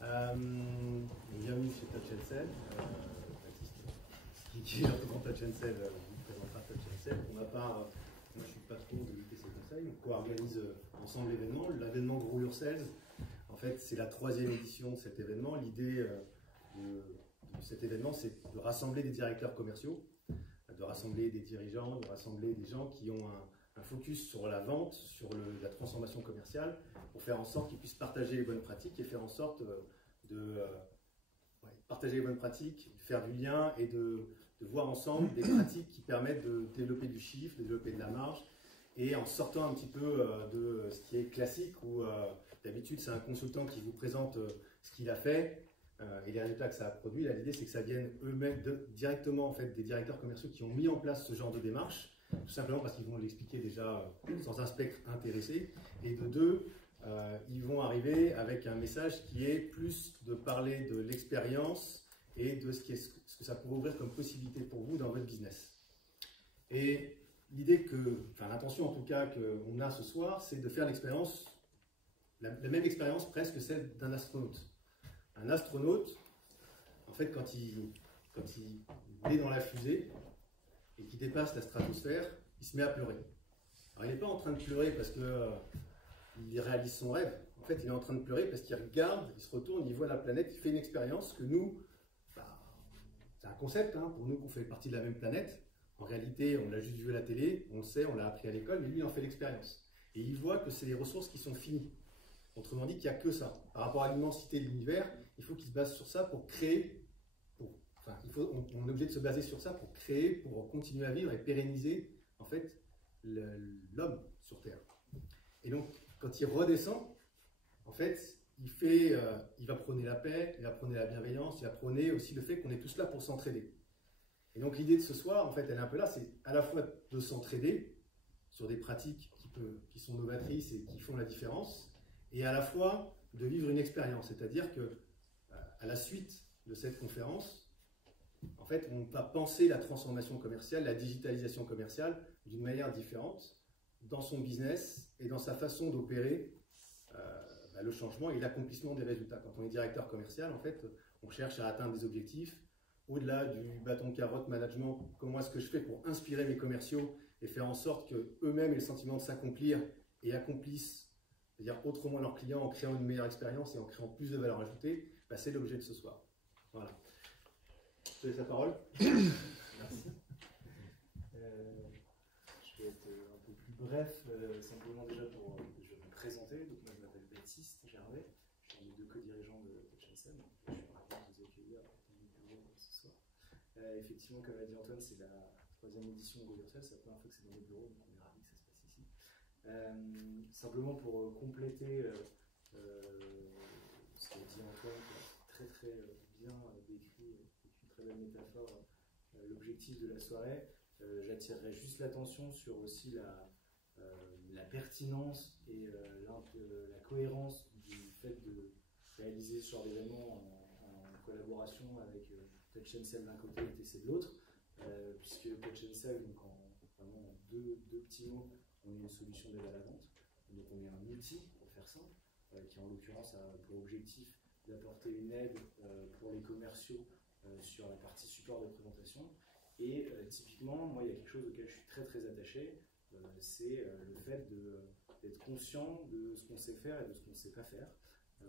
Voilà, bienvenue chez Touch & Sell. Baptiste, qui est représentant Touch & Sell, vous présentera Touch & Sell. Pour ma part, moi je suis patron de l'UTC Conseil. On co-organise ensemble l'événement. L'événement Grow Your Sales, en fait, c'est la 3e édition de cet événement. L'idée de cet événement, c'est de rassembler des directeurs commerciaux, de rassembler des dirigeants, de rassembler des gens qui ont un focus sur la vente, sur la transformation commerciale, pour faire en sorte qu'ils puissent partager les bonnes pratiques et faire en sorte de partager les bonnes pratiques, faire du lien et de voir ensemble des pratiques qui permettent de développer du chiffre, de développer de la marge, et en sortant un petit peu de ce qui est classique, où d'habitude c'est un consultant qui vous présente ce qu'il a fait et les résultats que ça a produit. L'idée c'est que ça vienne eux-mêmes directement en fait, des directeurs commerciaux qui ont mis en place ce genre de démarche, tout simplement parce qu'ils vont l'expliquer déjà dans un spectre intéressé, et de deux, ils vont arriver avec un message qui est plus de parler de l'expérience et de ce que ça pourrait ouvrir comme possibilité pour vous dans votre business. Et l'idée l'intention en tout cas qu'on a ce soir, c'est de faire l'expérience, la même expérience presque celle d'un astronaute. Un astronaute, en fait, quand il est dans la fusée et qu'il dépasse la stratosphère, il se met à pleurer. Alors il n'est pas en train de pleurer parce qu'il réalise son rêve. En fait, il est en train de pleurer parce qu'il regarde, il se retourne, il voit la planète, il fait une expérience que nous, c'est un concept, hein, pour nous qu'on fait partie de la même planète. En réalité, on l'a juste vu à la télé, on le sait, on l'a appris à l'école, mais lui, il en fait l'expérience. Et il voit que c'est les ressources qui sont finies. Autrement dit, qu'il n'y a que ça. Par rapport à l'immensité de l'univers, il faut qu'il se base sur ça pour créer. On est obligé de se baser sur ça pour créer, pour continuer à vivre et pérenniser en fait l'homme sur Terre. Et donc, quand il redescend, en fait, il va prôner la paix, il va prôner la bienveillance, il va prôner aussi le fait qu'on est tous là pour s'entraider. Et donc l'idée de ce soir, en fait, elle est un peu là, c'est à la fois de s'entraider sur des pratiques qui sont novatrices et qui font la différence, et à la fois de vivre une expérience, c'est-à-dire que à la suite de cette conférence, en fait, on va penser la transformation commerciale, la digitalisation commerciale d'une manière différente dans son business et dans sa façon d'opérer le changement et l'accomplissement des résultats. Quand on est directeur commercial, en fait, on cherche à atteindre des objectifs. Au-delà du bâton de carotte management, comment est-ce que je fais pour inspirer mes commerciaux et faire en sorte qu'eux-mêmes aient le sentiment de s'accomplir et accomplissent, c'est-à-dire autrement leurs clients en créant une meilleure expérience et en créant plus de valeur ajoutée, c'est l'objet de ce soir. Voilà. Je te laisse la parole. Merci. Je vais être un peu plus bref, simplement déjà je vais me présenter. Donc moi je m'appelle Baptiste Gervais, je suis un des 2 co-dirigeants de Touch & Sell. Je suis ravi de vous accueillir dans mon bureau ce soir. Effectivement, comme l'a dit Antoine, c'est la 3e édition de Grow Your Sales, c'est la première fois que c'est dans nos bureaux, donc on est ravis que ça se passe ici. Simplement pour compléter ce qu'a dit Antoine, qui a très bien décrit avec une très belle métaphore l'objectif de la soirée, j'attirerai juste l'attention sur aussi la pertinence et la cohérence du fait de réaliser ce genre d'événement en collaboration avec Touch & Sell d'un côté et TC de l'autre, puisque Touch & Sell, donc vraiment en deux petits mots, on est une solution d'aide à la vente. Donc on est un outil, pour faire simple, qui en l'occurrence a pour objectif d'apporter une aide pour les commerciaux sur la partie support de présentation. Et typiquement, moi, il y a quelque chose auquel je suis très attaché, c'est le fait d'être conscient de ce qu'on sait faire et de ce qu'on ne sait pas faire.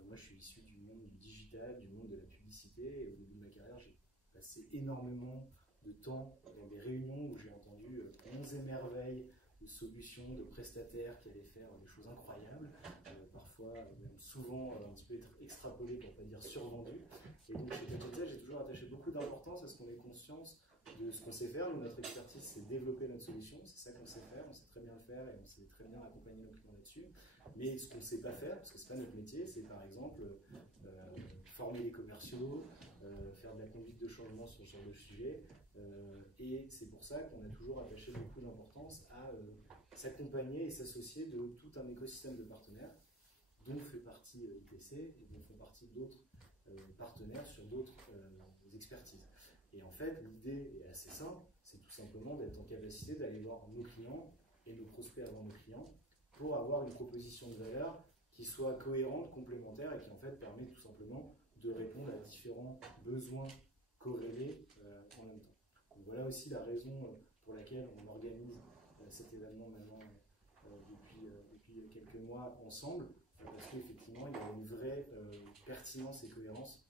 Moi, je suis issu du monde du digital, du monde de la publicité, et au début de ma carrière, j'ai passé énormément de temps dans des réunions où j'ai entendu 11 merveilles de solutions, de prestataires qui allaient faire des choses incroyables, parfois même souvent un petit peu extrapolées pour ne pas dire survendues. Et donc chez Touch & Sell, j'ai toujours attaché beaucoup d'importance à ce qu'on ait conscience de ce qu'on sait faire. Nous, notre expertise, c'est développer notre solution, c'est ça qu'on sait faire, on sait très bien le faire et on sait très bien accompagner nos clients là-dessus. Mais ce qu'on ne sait pas faire, parce que ce n'est pas notre métier, c'est par exemple former les commerciaux, faire de la conduite de changement sur ce genre de sujet. Et c'est pour ça qu'on a toujours attaché beaucoup d'importance à s'accompagner et s'associer de tout un écosystème de partenaires dont fait partie ITC et dont font partie d'autres partenaires sur d'autres expertises. Et en fait, l'idée est assez simple, c'est tout simplement d'être en capacité d'aller voir nos clients et nos prospects avant nos clients pour avoir une proposition de valeur qui soit cohérente, complémentaire et qui en fait permet tout simplement de répondre à différents besoins corrélés en même temps. Donc voilà aussi la raison pour laquelle on organise cet événement maintenant depuis quelques mois ensemble, parce qu'effectivement il y a une vraie pertinence et cohérence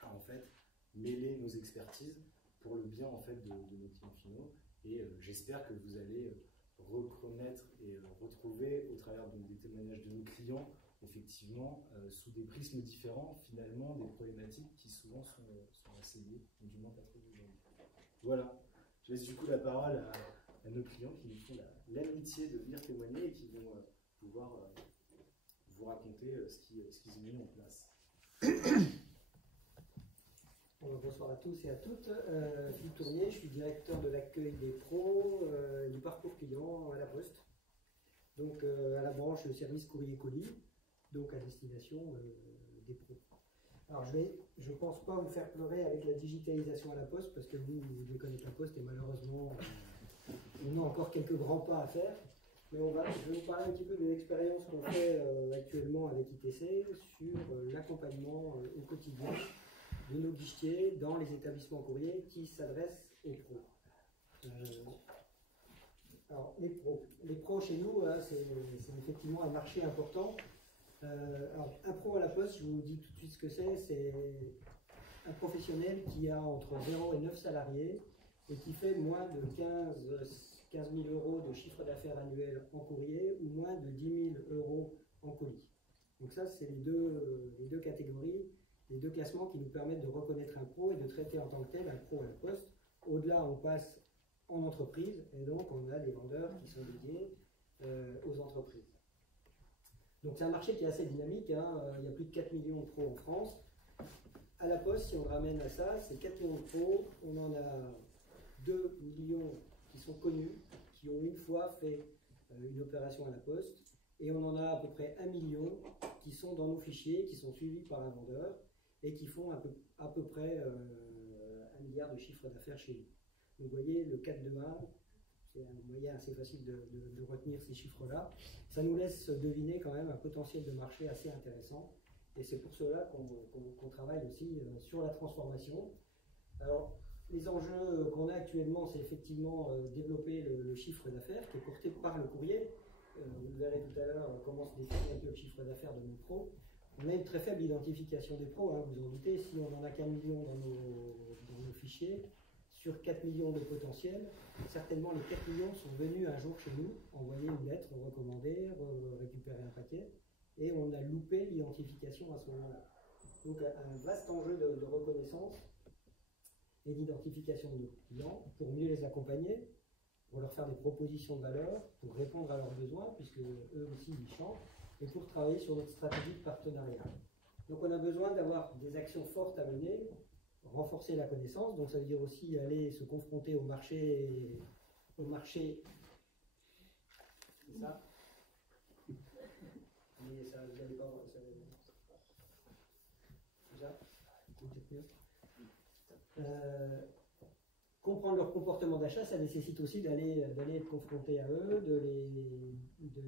à en fait mêler nos expertises pour le bien en fait de nos clients finaux, et j'espère que vous allez reconnaître et retrouver au travers des témoignages de nos clients effectivement sous des prismes différents finalement des problématiques qui souvent sont assez liées, ou du moins pas trop aujourd'hui. Voilà, je laisse du coup la parole à nos clients qui nous font l'amitié de venir témoigner et qui vont pouvoir vous raconter ce qu'ils ont mis en place. Bonsoir à tous et à toutes. Philippe Tournier, je suis directeur de l'accueil des pros du parcours client à la Poste. Donc à la branche service courrier-colis, donc à destination des pros. Alors je pense pas vous faire pleurer avec la digitalisation à la Poste, parce que vous devez connaître la Poste et malheureusement on a encore quelques grands pas à faire. Mais je vais vous parler un petit peu de l'expérience qu'on fait actuellement avec ITC sur l'accompagnement au quotidien de nos guichetiers dans les établissements courriers qui s'adressent aux pros. Alors, les pros chez nous, c'est effectivement un marché important. Alors, un pro à la Poste, je vous dis tout de suite ce que c'est un professionnel qui a entre 0 et 9 salariés et qui fait moins de 15 000 euros de chiffre d'affaires annuel en courrier ou moins de 10 000 euros en colis. Donc ça, c'est les deux catégories, les deux classements qui nous permettent de reconnaître un pro et de traiter en tant que tel un pro à la Poste. Au-delà, on passe en entreprise et donc on a des vendeurs qui sont dédiés aux entreprises. Donc c'est un marché qui est assez dynamique, hein. Il y a plus de 4 millions de pros en France. À la Poste, si on ramène à ça, c'est 4 millions de pros, on en a 2 millions qui sont connus, qui ont une fois fait une opération à la Poste, et on en a à peu près 1 million qui sont dans nos fichiers, qui sont suivis par un vendeur, et qui font à peu près 1 milliard de chiffre d'affaires chez nous. Donc vous voyez, le 4-2-1, c'est un moyen assez facile de retenir ces chiffres-là. Ça nous laisse deviner quand même un potentiel de marché assez intéressant, et c'est pour cela qu'on travaille aussi sur la transformation. Alors, les enjeux qu'on a actuellement, c'est effectivement développer le chiffre d'affaires qui est porté par le courrier. Vous verrez tout à l'heure comment se définit un peu le chiffre d'affaires de nos pros. On a une très faible identification des pros, hein, vous en doutez. Si on n'en a qu'un million dans nos fichiers, sur 4 millions de potentiels, certainement les 4 millions sont venus un jour chez nous, envoyer une lettre recommandée, récupérer un paquet, et on a loupé l'identification à ce moment-là. Donc un vaste enjeu de reconnaissance et d'identification de nos clients pour mieux les accompagner, pour leur faire des propositions de valeur, pour répondre à leurs besoins, puisque eux aussi ils changent, et pour travailler sur notre stratégie de partenariat. Donc on a besoin d'avoir des actions fortes à mener, renforcer la connaissance, donc ça veut dire aussi aller se confronter au marché, c'est ça. Mais ça, vous n'allez pas voir, ça déjà, peut-être mieux. Comprendre leur comportement d'achat, ça nécessite aussi d'aller être confronté à eux, de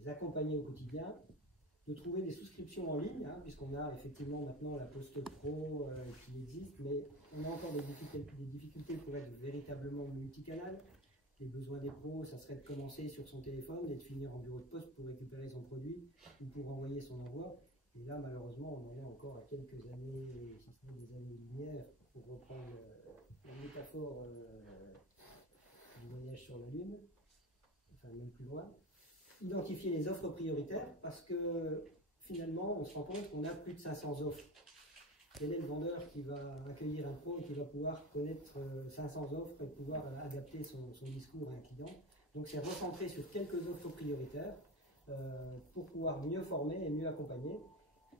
les accompagner au quotidien, de trouver des souscriptions en ligne, hein, puisqu'on a effectivement maintenant la Poste Pro qui existe, mais on a encore des difficultés pour être véritablement multicanal. Les besoins des pros, ça serait de commencer sur son téléphone et de finir en bureau de poste pour récupérer son produit ou pour envoyer son envoi. Et là, malheureusement, on en est encore à quelques années, si ce n'est des années-lumière, pour reprendre la métaphore du voyage sur la Lune, enfin même plus loin. Identifier les offres prioritaires, parce que finalement, on se rend compte qu'on a plus de 500 offres. Quel est le vendeur qui va accueillir un pro et qui va pouvoir connaître 500 offres et pouvoir adapter son discours à un client? Donc c'est recentrer sur quelques offres prioritaires pour pouvoir mieux former et mieux accompagner.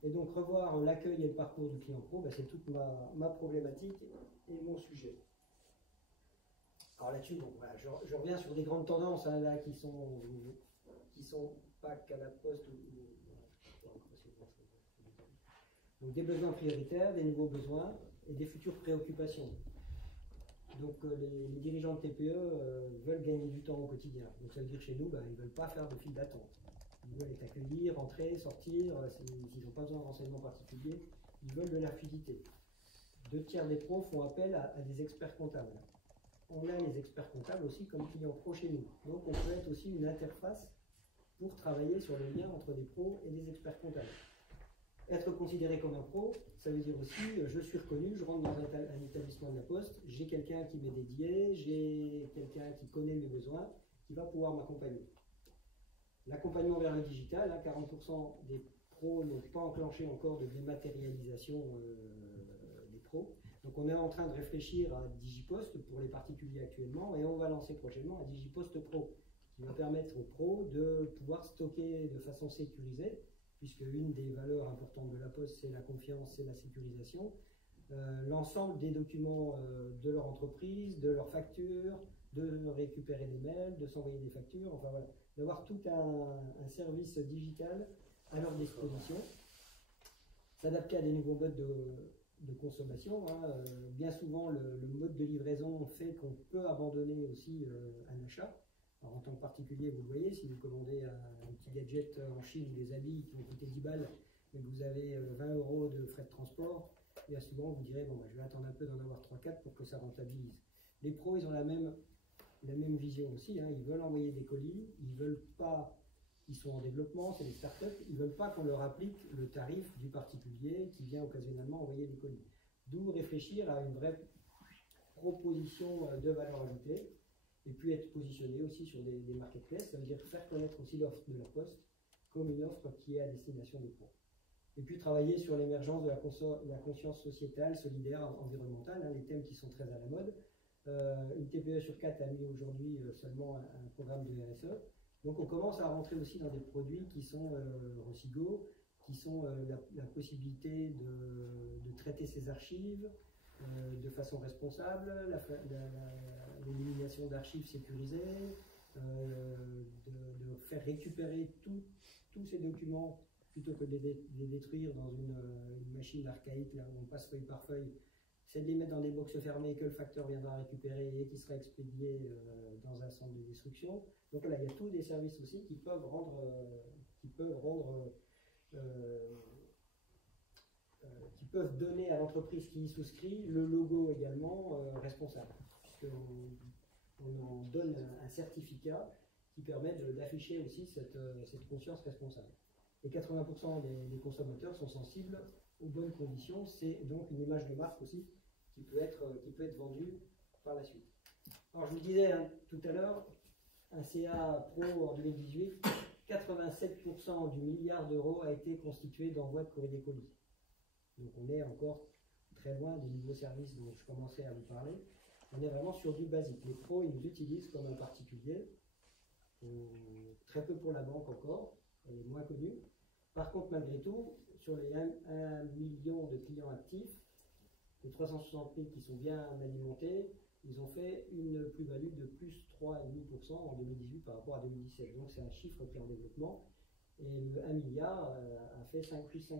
Et donc revoir l'accueil et le parcours du client pro, ben, c'est toute ma problématique et mon sujet. Alors là-dessus, bon, voilà, je reviens sur des grandes tendances hein, là, qui sont pas qu'à la Poste. Donc des besoins prioritaires, des nouveaux besoins et des futures préoccupations. Donc les dirigeants de TPE veulent gagner du temps au quotidien. Donc ça veut dire chez nous, ben, ils ne veulent pas faire de file d'attente. Ils veulent être accueillis, rentrer, sortir, s'ils n'ont pas besoin de renseignements particuliers, ils veulent de la fluidité. 2/3 des pros font appel à des experts comptables. On a les experts comptables aussi comme clients pro chez nous. Donc on peut être aussi une interface pour travailler sur le lien entre des pros et des experts comptables. Être considéré comme un pro, ça veut dire aussi, je suis reconnu, je rentre dans un établissement de la Poste, j'ai quelqu'un qui m'est dédié, j'ai quelqu'un qui connaît mes besoins, qui va pouvoir m'accompagner. L'accompagnement vers le digital, 40% des pros n'ont pas enclenché encore de dématérialisation des pros. Donc on est en train de réfléchir à Digipost pour les particuliers actuellement et on va lancer prochainement un Digipost Pro qui va permettre aux pros de pouvoir stocker de façon sécurisée, puisque une des valeurs importantes de la Poste, c'est la confiance, c'est la sécurisation, l'ensemble des documents de leur entreprise, de leurs factures, de récupérer des mails, de s'envoyer des factures, enfin voilà, d'avoir tout un service digital à leur disposition, s'adapter à des nouveaux modes de consommation. Bien souvent, le mode de livraison fait qu'on peut abandonner aussi un achat. Alors, en tant que particulier, vous le voyez, si vous commandez un petit gadget en Chine ou des habits qui vont coûter 10 balles et que vous avez 20 € de frais de transport, bien souvent vous direz, bon, bah, je vais attendre un peu d'en avoir 3-4 pour que ça rentabilise. Les pros, ils ont la même vision aussi, ils veulent envoyer des colis, ils veulent pas, ils sont en développement, c'est des startups, ils veulent pas qu'on leur applique le tarif du particulier qui vient occasionnellement envoyer des colis. D'où réfléchir à une vraie proposition de valeur ajoutée, et puis être positionné aussi sur des marketplaces, ça veut dire faire connaître aussi l'offre de la Poste comme une offre qui est à destination des pros. Et puis travailler sur l'émergence de la conscience sociétale, solidaire, environnementale, les thèmes qui sont très à la mode. Une TPE sur 4 a mis aujourd'hui seulement un programme de RSE. Donc on commence à rentrer aussi dans des produits qui sont Recigo, qui sont la possibilité de traiter ses archives de façon responsable, l'élimination d'archives sécurisées, de faire récupérer tous ces documents plutôt que de les détruire dans une machine archaïque là où on passe feuille par feuille. C'est de les mettre dans des boxes fermées que le facteur viendra récupérer et qui sera expédié dans un centre de destruction. Donc là, il y a tous des services aussi qui peuvent donner à l'entreprise qui y souscrit le logo également responsable, puisqu'on en donne un certificat qui permet d'afficher aussi cette conscience responsable. Et 80% des consommateurs sont sensibles aux bonnes conditions, c'est donc une image de marque aussi qui peut être vendue par la suite. Alors je vous disais tout à l'heure, un CA Pro en 2018, 87% du milliard d'euros a été constitué d'envoi de courrier colis. Donc on est encore très loin des nouveaux services dont je commençais à vous parler. On est vraiment sur du basique. Les pros, ils nous utilisent comme un particulier, très peu pour la banque encore, elle est moins connue. Par contre, malgré tout, sur les 1 million de clients actifs, les 360 000 qui sont bien alimentés, ils ont fait une plus-value de plus 3,5% en 2018 par rapport à 2017. Donc c'est un chiffre qui est en développement. Et le 1 milliard a fait plus 5%.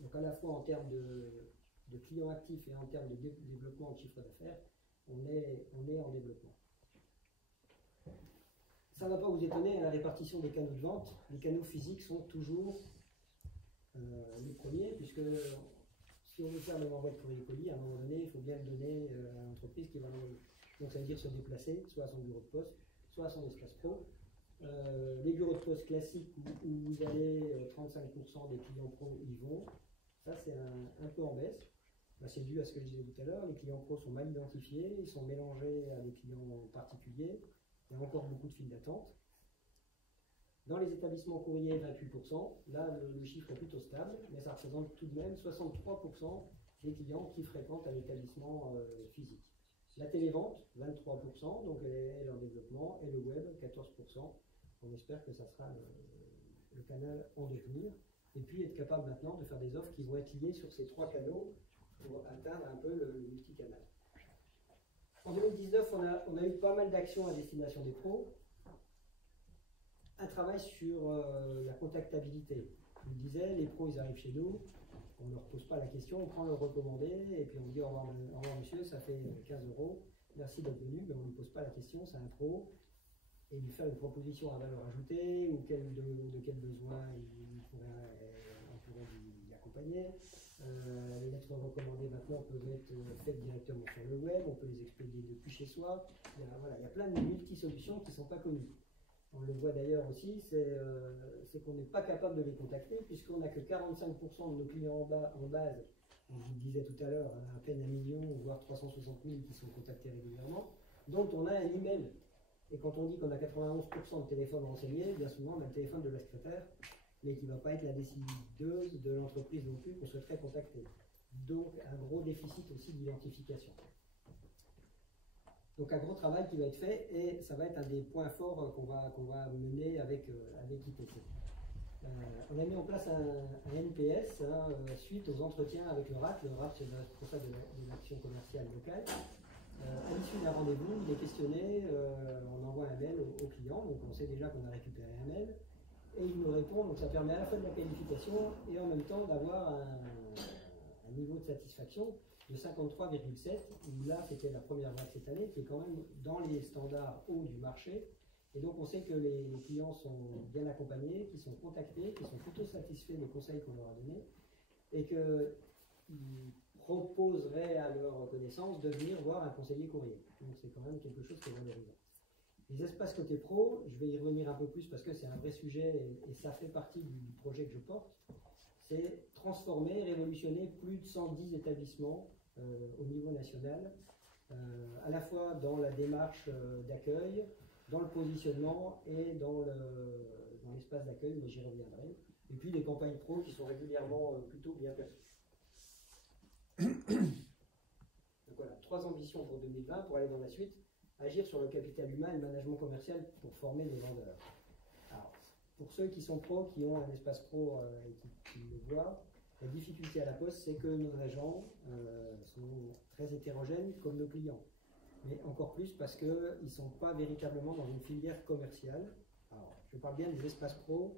Donc à la fois en termes de clients actifs et en termes de développement de chiffre d'affaires, on est en développement. Ça ne va pas vous étonner, la répartition des canaux de vente. Les canaux physiques sont toujours les premiers, puisque si on veut faire le renvoi de courrier colis, à un moment donné, il faut bien le donner à l'entreprise qui va l'envoyer. Donc ça veut dire se déplacer, soit à son bureau de poste, soit à son espace pro. Les bureaux de poste classiques où vous allez 35% des clients pro y vont, ça c'est un peu en baisse. C'est dû à ce que je disais tout à l'heure, les clients pro sont mal identifiés, ils sont mélangés à des clients particuliers, il y a encore beaucoup de files d'attente. Dans les établissements courriers, 28%, là le chiffre est plutôt stable, mais ça représente tout de même 63% des clients qui fréquentent un établissement physique. La télévente, 23%, donc elle est en développement, et le web, 14%. On espère que ça sera le canal en devenir. Et puis être capable maintenant de faire des offres qui vont être liées sur ces 3 canaux pour atteindre un peu le multicanal. En 2019, on a eu pas mal d'actions à destination des pros. Un travail sur la contactabilité. Je vous disais, les pros, ils arrivent chez nous, on ne leur pose pas la question, on prend le recommandé, et puis on dit au revoir monsieur, ça fait 15 €, merci d'être venu, mais on ne lui pose pas la question, c'est un pro, et lui faire une proposition à valeur ajoutée, ou de quel besoin on pourrait l'y accompagner. Les lettres recommandées maintenant peuvent être faites directement sur le web, on peut les expédier depuis chez soi. Il y a plein de multi-solutions qui ne sont pas connues. On le voit d'ailleurs aussi, c'est qu'on n'est pas capable de les contacter, puisqu'on n'a que 45% de nos clients en base. On vous le disait tout à l'heure, à peine 1 million, voire 360 000 qui sont contactés régulièrement, dont on a un email. Et quand on dit qu'on a 91% de téléphones renseignés, bien souvent on a le téléphone de la secrétaire, mais qui ne va pas être la décideuse de l'entreprise non plus qu'on souhaiterait contacter. Donc un gros déficit aussi d'identification. Donc un gros travail qui va être fait, et ça va être un des points forts qu'on va mener avec ITC. On a mis en place un NPS suite aux entretiens avec le RAT. Le RAT, c'est le responsable de l'action commerciale locale. À l'issue d'un rendez-vous, il est questionné, on envoie un mail au client, donc on sait déjà qu'on a récupéré un mail, et il nous répond, donc ça permet à la fois de la qualification et en même temps d'avoir un niveau de satisfaction de 53,7, où là c'était la première vague cette année, qui est quand même dans les standards hauts du marché. Et donc on sait que les clients sont bien accompagnés, qu'ils sont contactés, qu'ils sont plutôt satisfaits des conseils qu'on leur a donnés, et qu'ils proposeraient à leur connaissance de venir voir un conseiller courrier. Donc c'est quand même quelque chose qui est valorisant. Les espaces côté pro, je vais y revenir un peu plus parce que c'est un vrai sujet et ça fait partie du projet que je porte. C'est transformer, révolutionner plus de 110 établissements au niveau national, à la fois dans la démarche d'accueil, dans le positionnement et dans l'espace d'accueil, mais j'y reviendrai. Et puis des campagnes pro qui sont régulièrement plutôt bien perçues. Donc voilà, 3 ambitions pour 2020 pour aller dans la suite. Agir sur le capital humain et le management commercial pour former les vendeurs. Alors, pour ceux qui sont pros, qui ont un espace pro et qui le voient, la difficulté à la Poste, c'est que nos agents sont très hétérogènes comme nos clients. Mais encore plus parce qu'ils ne sont pas véritablement dans une filière commerciale. Alors, je parle bien des espaces pro,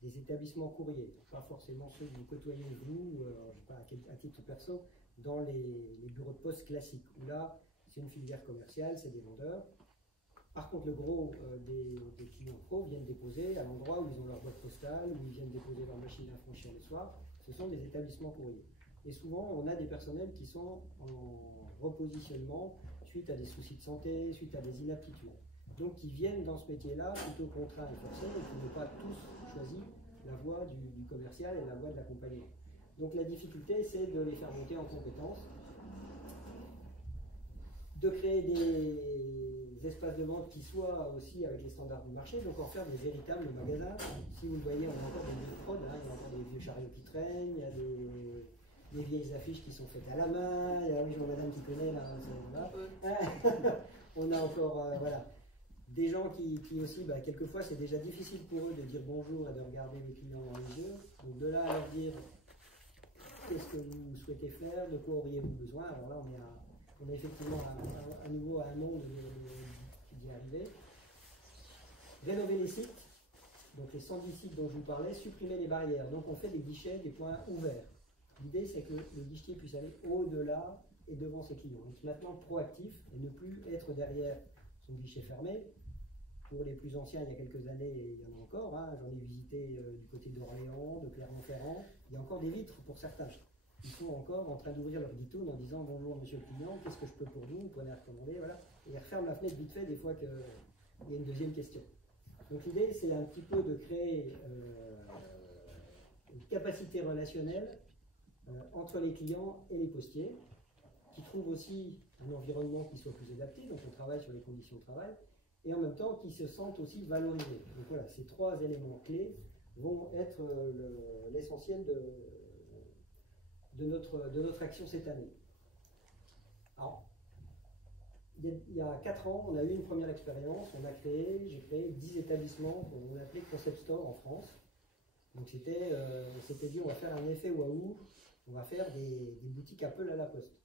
des établissements courriers, pas forcément ceux que vous côtoyez vous, je sais pas, à titre perso, dans les bureaux de poste classiques, où là, c'est une filière commerciale, c'est des vendeurs. Par contre, le gros des clients pro viennent déposer à l'endroit où ils ont leur boîte postale, où ils viennent déposer leur machine à franchir le soir. Ce sont des établissements courriers. Et souvent, on a des personnels qui sont en repositionnement suite à des soucis de santé, suite à des inaptitudes. Donc, qui viennent dans ce métier-là plutôt contraints et forcés, et qui n'ont pas tous choisi la voie du commercial et la voie de l'accompagnement. Donc, la difficulté, c'est de les faire monter en compétences, de créer des espaces de vente qui soient aussi avec les standards du marché, donc en faire des véritables magasins. Si vous le voyez, on a encore des vieux prods, il y a encore des vieux chariots qui traînent, il y a des vieilles affiches qui sont faites à la main, il y a oui, madame qui connaît là, on a encore voilà, des gens qui aussi, quelquefois c'est déjà difficile pour eux de dire bonjour et de regarder les clients dans les yeux, donc de là à leur dire qu'est-ce que vous souhaitez faire, de quoi auriez-vous besoin. Alors là on est effectivement à nouveau à un monde qui est arrivé. Rénover les sites, donc les 110 sites dont je vous parlais, supprimer les barrières. Donc on fait des guichets, des points ouverts. L'idée c'est que le guichet puisse aller au-delà et devant ses clients. Donc maintenant proactif et ne plus être derrière son guichet fermé. Pour les plus anciens, il y a quelques années, il y en a encore. J'en ai visité du côté d'Orléans, de Clermont-Ferrand. Il y a encore des vitres pour certains. Ils sont encore en train d'ouvrir leur guitoune en disant bonjour monsieur le client, qu'est-ce que je peux pour vous, vous prenez à recommander, voilà. Et ils referment la fenêtre vite fait des fois qu'il y a une deuxième question. Donc l'idée c'est un petit peu de créer une capacité relationnelle entre les clients et les postiers, qui trouvent aussi un environnement qui soit plus adapté, donc on travaille sur les conditions de travail, et en même temps qui se sentent aussi valorisés. Donc voilà, ces 3 éléments clés vont être l'essentiel de notre action cette année. Alors, il y a 4 ans, on a eu une première expérience, j'ai créé 10 établissements qu'on appelait Concept Store en France. Donc on s'était dit on va faire un effet waouh, on va faire des boutiques Apple à la Poste.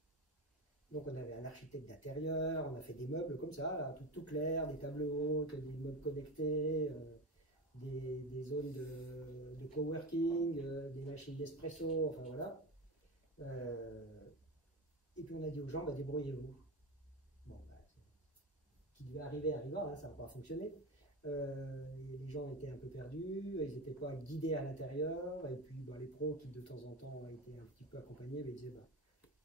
Donc on avait un architecte d'intérieur, on a fait des meubles comme ça, là, tout clair, des tables hautes, des meubles connectés, des zones de coworking, des machines d'espresso, enfin voilà. Et puis on a dit aux gens, débrouillez-vous. Bon, qui devait arriver, arriva, ça n'a pas fonctionné. les gens étaient un peu perdus, ils n'étaient pas guidés à l'intérieur, et puis les pros qui de temps en temps ont été un petit peu accompagnés, ils disaient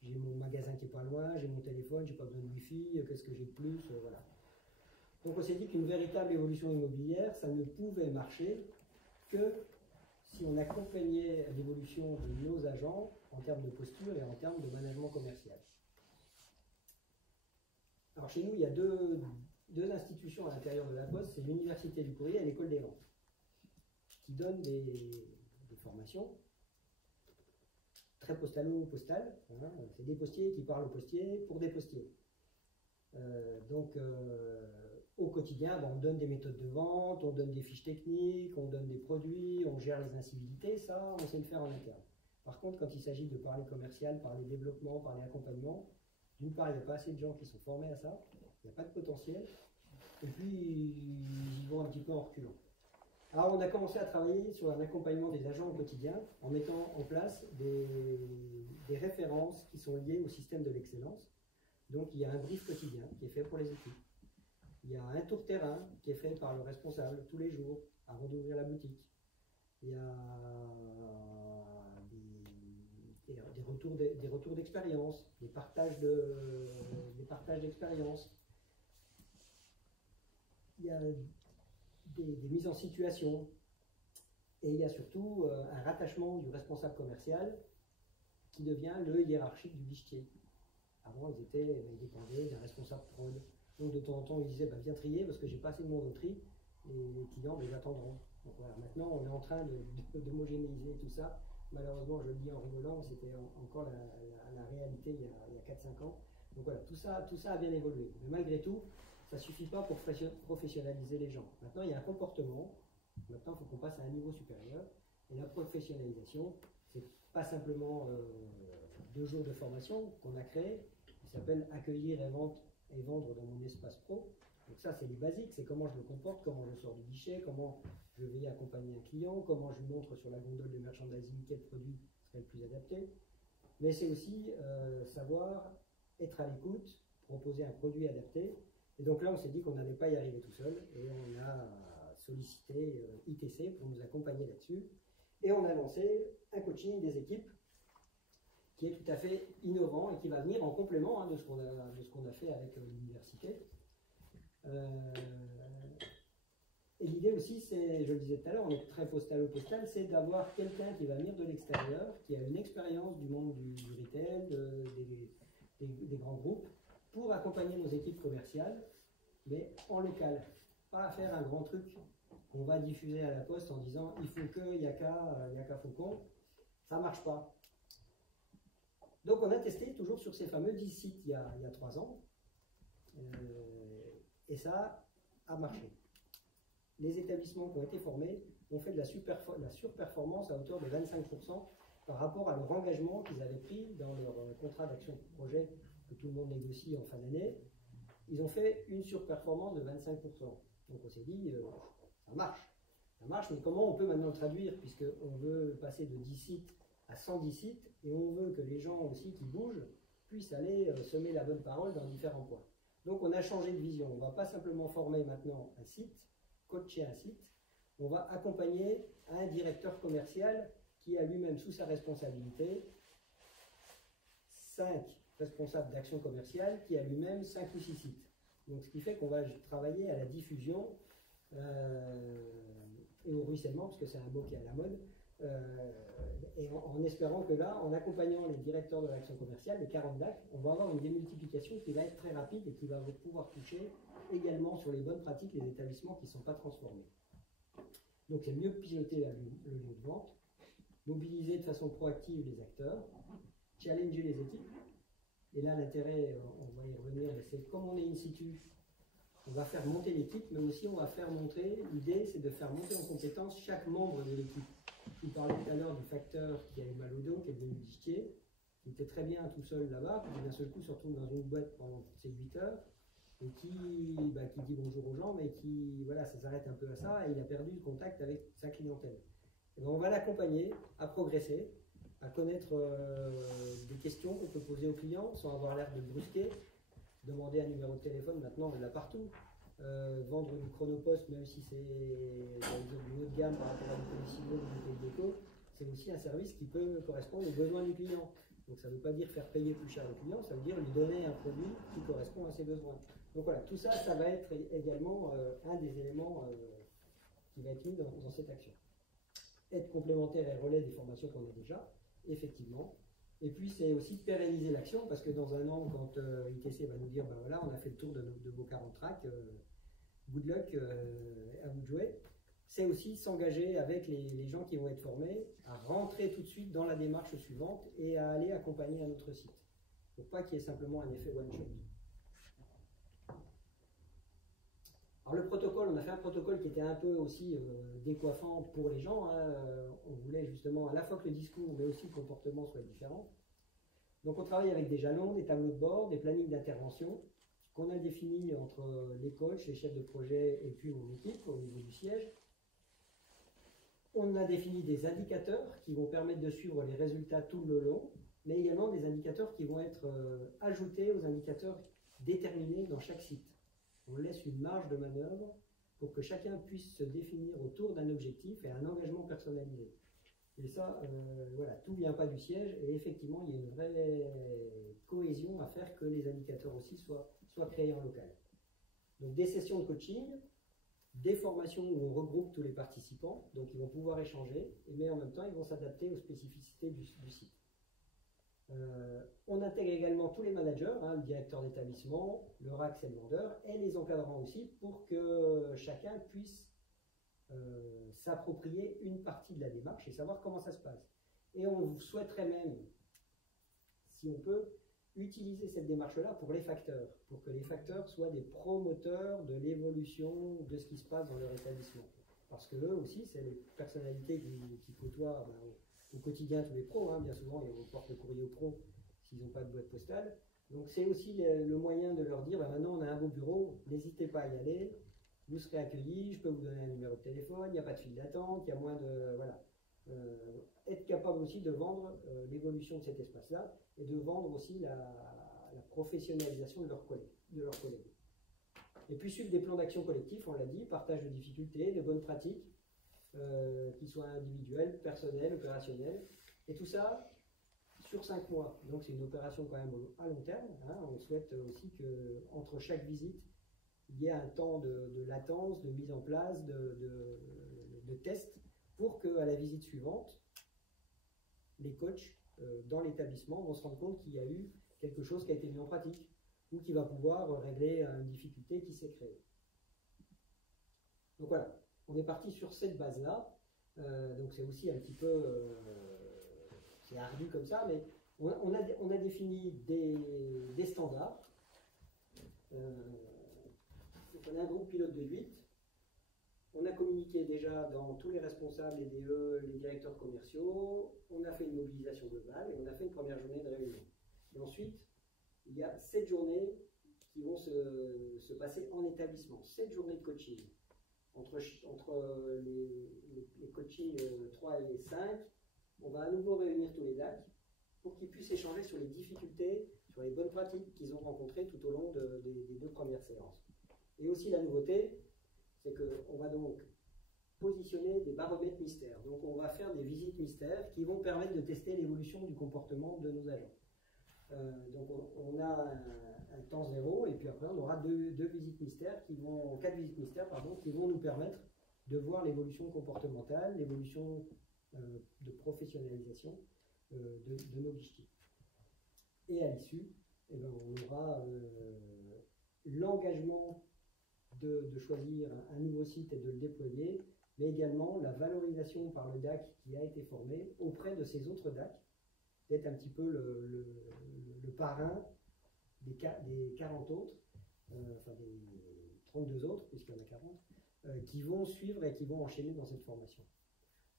j'ai mon magasin qui est pas loin, j'ai mon téléphone, j'ai pas besoin de wifi, qu'est-ce que j'ai de plus, voilà. Donc on s'est dit qu'une véritable évolution immobilière, ça ne pouvait marcher que si on accompagnait l'évolution de nos agents en termes de posture et en termes de management commercial. Alors chez nous, il y a deux institutions à l'intérieur de la Poste, c'est l'Université du Courrier et l'École des Ventes, qui donnent des formations très postales, hein, c'est des postiers qui parlent aux postiers pour des postiers. Au quotidien, on donne des méthodes de vente, on donne des fiches techniques, on donne des produits, on gère les incivilités, ça, on sait le faire en interne. Par contre, quand il s'agit de parler commercial, parler développement, parler accompagnement, d'une part, il n'y a pas assez de gens qui sont formés à ça, il n'y a pas de potentiel, et puis ils vont un petit peu en reculant. Alors, on a commencé à travailler sur un accompagnement des agents au quotidien en mettant en place des références qui sont liées au système de l'excellence. Donc, il y a un brief quotidien qui est fait pour les équipes. Il y a un tour terrain qui est fait par le responsable tous les jours avant d'ouvrir la boutique. Il y a des retours d'expérience, des partages d'expérience. Il y a des mises en situation. Et il y a surtout un rattachement du responsable commercial qui devient le hiérarchique du guichetier. Avant, ils dépendaient d'un responsable prod. Donc de temps en temps, ils disaient viens trier parce que j'ai pas assez de monde au tri. Les clients les attendront. Donc voilà, maintenant on est en train d'homogénéiser tout ça. Malheureusement, je le dis en rigolant, c'était encore la réalité il y a 4-5 ans. Donc voilà, tout ça a bien évolué. Mais malgré tout, ça ne suffit pas pour professionnaliser les gens. Maintenant, il y a un comportement. Maintenant, il faut qu'on passe à un niveau supérieur. Et la professionnalisation, c'est pas simplement 2 jours de formation qu'on a créé. Il s'appelle accueillir et vendre dans mon espace pro. Donc ça, c'est les basiques, c'est comment je me comporte, comment je sors du guichet, comment je vais accompagner un client, comment je lui montre sur la gondole de merchandising quel produit serait le plus adapté. Mais c'est aussi savoir être à l'écoute, proposer un produit adapté. Et donc là, on s'est dit qu'on n'allait pas y arriver tout seul et on a sollicité ITC pour nous accompagner là-dessus. Et on a lancé un coaching des équipes qui est tout à fait innovant et qui va venir en complément de ce qu'on a fait avec l'université. Et l'idée aussi, c'est, je le disais tout à l'heure, on est très postalo-postal, c'est d'avoir quelqu'un qui va venir de l'extérieur, qui a une expérience du monde du retail, des grands groupes, pour accompagner nos équipes commerciales, mais en local. Pas à faire un grand truc qu'on va diffuser à la poste en disant il faut que, il n'y a qu'à Faucon. Ça ne marche pas. Donc on a testé toujours sur ces fameux 10 sites il y a 3 ans. Et ça a marché. Les établissements qui ont été formés ont fait de la surperformance à hauteur de 25% par rapport à leur engagement qu'ils avaient pris dans leur contrat d'action projet que tout le monde négocie en fin d'année. Ils ont fait une surperformance de 25%. Donc on s'est dit, ça marche. Ça marche, mais comment on peut maintenant le traduire, puisqu'on veut passer de 10 sites à 110 sites, et on veut que les gens aussi qui bougent puissent aller semer la bonne parole dans différents points. Donc on a changé de vision. On ne va pas simplement former maintenant un site, coacher un site, on va accompagner un directeur commercial qui a lui-même sous sa responsabilité 5 responsables d'action commerciale, qui a lui-même 5 ou 6 sites. Donc ce qui fait qu'on va travailler à la diffusion et au ruissellement, parce que c'est un mot qui est à la mode, et en espérant que là, en accompagnant les directeurs de l'action commerciale, les 40 DAC, on va avoir une démultiplication qui va être très rapide et qui va pouvoir toucher également sur les bonnes pratiques les établissements qui ne sont pas transformés. Donc c'est mieux piloter le lieu de vente, mobiliser de façon proactive les acteurs, challenger les équipes. Et là, l'intérêt, on va y revenir, c'est comme on est in situ, on va faire monter l'équipe, mais aussi on va faire montrer, l'idée c'est de faire monter en compétence chaque membre de l'équipe. Je vous parlais tout à l'heure du facteur qui avait mal au dos, qui est devenu guichetier, qui était très bien tout seul là-bas, puis d'un seul coup se retrouve dans une boîte pendant ces 8 heures, et qui dit bonjour aux gens, mais qui, voilà, ça s'arrête un peu à ça, et il a perdu le contact avec sa clientèle. Et bien, on va l'accompagner à progresser, à connaître des questions qu'on peut poser aux clients sans avoir l'air de le brusquer. Demander un numéro de téléphone, maintenant on l'a partout. vendre du chronopost, même si c'est du haut de gamme par rapport à du Colissimo ou du Pays Déco, c'est aussi un service qui peut correspondre aux besoins du client. Donc ça ne veut pas dire faire payer plus cher le client, ça veut dire lui donner un produit qui correspond à ses besoins. Donc voilà, tout ça, ça va être également un des éléments qui va être mis dans cette action. Être complémentaire et relais des formations qu'on a déjà, effectivement. Et puis c'est aussi pérenniser l'action, parce que dans un an, quand ITC va nous dire, ben voilà, on a fait le tour de vos 40 tracks, good luck, à vous de jouer, c'est aussi s'engager avec les gens qui vont être formés à rentrer tout de suite dans la démarche suivante et à aller accompagner un autre site. Pour pas qu'il y ait simplement un effet one-shot. Alors le protocole, on a fait un protocole qui était un peu aussi décoiffant pour les gens. Hein. On voulait justement à la fois que le discours, mais aussi le comportement soit différent. Donc on travaille avec des jalons, des tableaux de bord, des plannings d'intervention qu'on a définis entre les coachs, les chefs de projet et puis mon équipe au niveau du siège. On a défini des indicateurs qui vont permettre de suivre les résultats tout le long, mais également des indicateurs qui vont être ajoutés aux indicateurs déterminés dans chaque site. On laisse une marge de manœuvre pour que chacun puisse se définir autour d'un objectif et un engagement personnalisé. Et ça, voilà, tout ne vient pas du siège et effectivement, il y a une vraie cohésion à faire que les indicateurs aussi soient créés en local. Donc des sessions de coaching, des formations où on regroupe tous les participants, donc ils vont pouvoir échanger, mais en même temps, ils vont s'adapter aux spécificités du site. On intègre également tous les managers, hein, le directeur d'établissement, le RAC, c'est le vendeur, et les encadrants aussi, pour que chacun puisse s'approprier une partie de la démarche et savoir comment ça se passe. Et on souhaiterait même, si on peut, utiliser cette démarche-là pour les facteurs, pour que les facteurs soient des promoteurs de l'évolution de ce qui se passe dans leur établissement. Parce que eux aussi, c'est les personnalités qui côtoient au quotidien tous les pros, hein. Bien souvent ils reportent le courrier aux pros s'ils n'ont pas de boîte postale. Donc c'est aussi le moyen de leur dire, maintenant on a un beau bureau, n'hésitez pas à y aller, vous serez accueillis, je peux vous donner un numéro de téléphone, il n'y a pas de file d'attente, il y a moins de... Voilà. Être capable aussi de vendre l'évolution de cet espace-là et de vendre aussi la professionnalisation de leurs collègues. Et puis suivre des plans d'action collectifs, on l'a dit, partage de difficultés, de bonnes pratiques, qui soient individuelles, personnelles, opérationnelles, et tout ça sur 5 mois. Donc c'est une opération quand même à long terme. Hein. On souhaite aussi qu'entre chaque visite, il y ait un temps de latence, de mise en place, de test, pour qu'à la visite suivante, les coachs dans l'établissement vont se rendre compte qu'il y a eu quelque chose qui a été mis en pratique, ou qui va pouvoir régler une difficulté qui s'est créée. Donc voilà. On est parti sur cette base-là, donc c'est aussi un petit peu, c'est ardu comme ça, mais on a défini des standards. Donc on a un groupe pilote de 8. On a communiqué déjà dans tous les responsables, les DE, les directeurs commerciaux. On a fait une mobilisation globale et on a fait une première journée de réunion. Et ensuite, il y a 7 journées qui vont se passer en établissement, 7 journées de coaching. Entre les coachings 3 et 5, on va à nouveau réunir tous les DAC pour qu'ils puissent échanger sur les difficultés, sur les bonnes pratiques qu'ils ont rencontrées tout au long des 2 premières séances. Et aussi la nouveauté, c'est qu'on va donc positionner des baromètres mystères. Donc on va faire des visites mystères qui vont permettre de tester l'évolution du comportement de nos agents. Donc on a un temps zéro et puis après on aura 4 visites mystères qui vont nous permettre de voir l'évolution comportementale, l'évolution de professionnalisation de nos guichetiers. Et à l'issue, on aura l'engagement de choisir un nouveau site et de le déployer, mais également la valorisation par le DAC qui a été formé auprès de ces autres DAC, d'être un petit peu le parrain des 40 autres, enfin des 32 autres, puisqu'il y en a 40, qui vont suivre et qui vont enchaîner dans cette formation.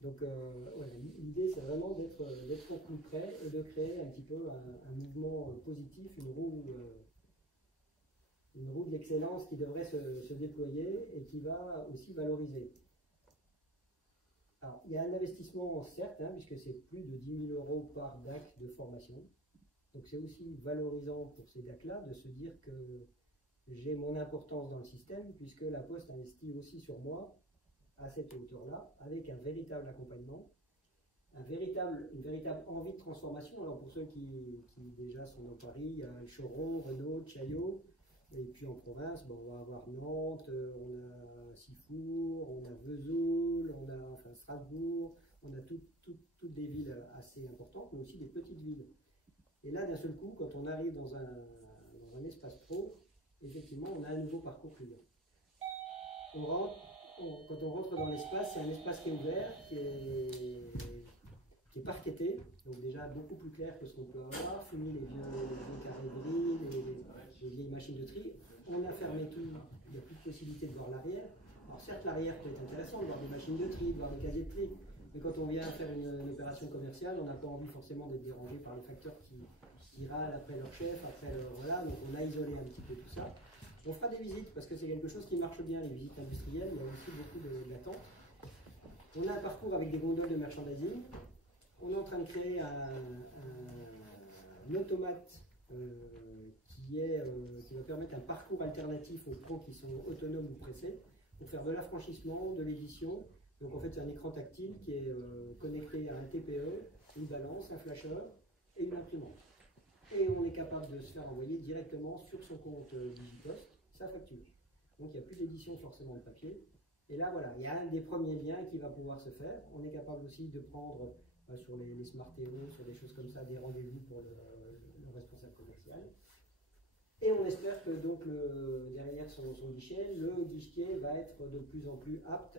Donc voilà, l'idée c'est vraiment d'être au plus près et de créer un petit peu un mouvement positif, une roue de l'excellence qui devrait se déployer et qui va aussi valoriser. Alors, il y a un investissement, certes, hein, puisque c'est plus de 10 000 € par DAC de formation. Donc c'est aussi valorisant pour ces DAC-là de se dire que j'ai mon importance dans le système, puisque la Poste investit aussi sur moi, à cette hauteur-là, avec un véritable accompagnement, une véritable envie de transformation. Alors pour ceux qui déjà sont dans Paris, il y a Choron, Renault, Chaillot, et puis en province, bon, on va avoir Nantes, on a Sifour, on a Vesoul, on a enfin, Strasbourg, on a toutes des villes assez importantes, mais aussi des petites villes. Et là, d'un seul coup, quand on arrive dans un espace pro, effectivement, on a un nouveau parcours client. Quand on rentre dans l'espace, c'est un espace qui est ouvert, qui est parqueté, donc déjà beaucoup plus clair que ce qu'on peut avoir, fini les vieux carrés gris, les vieilles machines de tri. On a fermé tout, il n'y a plus de possibilité de voir l'arrière. Alors certes, l'arrière peut être intéressant, de voir des machines de tri, de voir des casiers de tri, mais quand on vient faire une opération commerciale, on n'a pas envie forcément d'être dérangé par les facteurs qui râlent après leur chef, après leur, voilà, donc on a isolé un petit peu tout ça. On fera des visites parce que c'est quelque chose qui marche bien, les visites industrielles, il y a aussi beaucoup d'attentes. On a un parcours avec des gondoles de merchandising. On est en train de créer un automate qui va permettre un parcours alternatif aux pros qui sont autonomes ou pressés pour faire de l'affranchissement, de l'édition. Donc en fait c'est un écran tactile qui est connecté à un TPE, une balance, un flasheur et une imprimante. Et on est capable de se faire envoyer directement sur son compte Digipost sa facture. Donc il n'y a plus d'édition forcément de papier. Et là voilà, il y a un des premiers liens qui va pouvoir se faire. On est capable aussi de prendre sur les Smart Hero, sur des choses comme ça, des rendez-vous pour le responsable commercial. Et on espère que donc derrière son guichet, le guichetier va être de plus en plus apte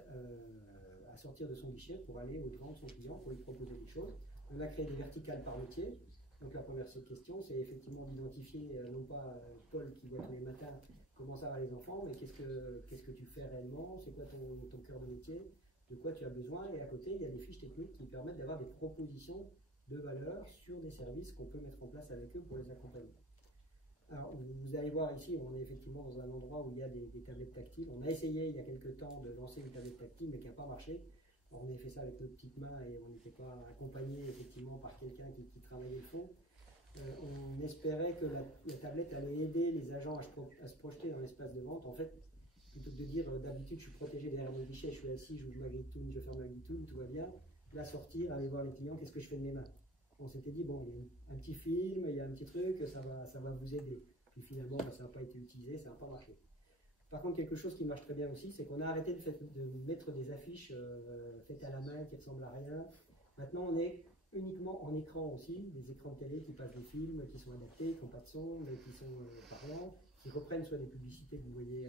à sortir de son guichet pour aller au-devant de son client, pour lui proposer des choses. On a créé des verticales par métier. Donc la première question, c'est effectivement d'identifier, non pas Paul qui voit tous les matins comment ça va les enfants, mais qu'est-ce que tu fais réellement, c'est quoi ton cœur de métier, de quoi tu as besoin, et à côté, il y a des fiches techniques qui permettent d'avoir des propositions de valeur sur des services qu'on peut mettre en place avec eux pour les accompagner. Alors, vous allez voir ici, on est effectivement dans un endroit où il y a des tablettes tactiles. On a essayé il y a quelques temps de lancer une tablette tactile, mais qui n'a pas marché. Alors, on a fait ça avec nos petites mains et on n'était pas accompagné effectivement par quelqu'un qui travaillait le fond. On espérait que la tablette allait aider les agents à se projeter dans l'espace de vente. En fait, plutôt que de dire d'habitude je suis protégé derrière mon guichet, je suis assis, j'ouvre ma grille-toon, je ferme ma grille-toon, tout va bien. Là, sortir, aller voir les clients, qu'est-ce que je fais de mes mains? On s'était dit, bon, il y a un petit film, il y a un petit truc, ça va vous aider. Puis finalement, ça n'a pas été utilisé, ça n'a pas marché. Par contre, quelque chose qui marche très bien aussi, c'est qu'on a arrêté de mettre des affiches faites à la main qui ressemblent à rien. Maintenant, on est uniquement en écran aussi, des écrans de télé qui passent des films, qui sont adaptés, qui n'ont pas de son, mais qui sont parlants, qui reprennent soit des publicités que vous voyez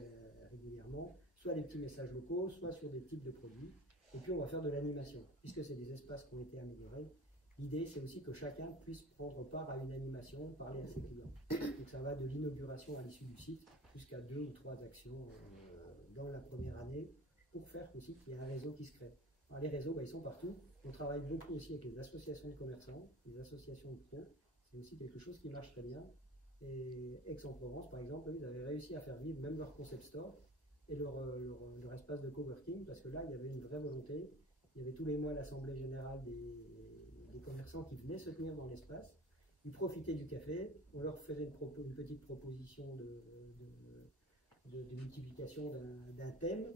régulièrement, soit des petits messages locaux, soit sur des types de produits. Et puis on va faire de l'animation, puisque c'est des espaces qui ont été améliorés. L'idée, c'est aussi que chacun puisse prendre part à une animation, parler à ses clients. Donc ça va de l'inauguration à l'issue du site, jusqu'à 2 ou 3 actions dans la première année, pour faire aussi qu'il y ait un réseau qui se crée. Alors, les réseaux, ils sont partout. On travaille beaucoup aussi avec les associations de commerçants, les associations de pros. C'est aussi quelque chose qui marche très bien. Et Aix-en-Provence, par exemple, ils avaient réussi à faire vivre même leur concept store et leur espace de coworking, parce que là, il y avait une vraie volonté. Il y avait tous les mois l'assemblée générale des commerçants qui venaient se tenir dans l'espace. Ils profitaient du café. On leur faisait une petite proposition de multiplication d'un thème.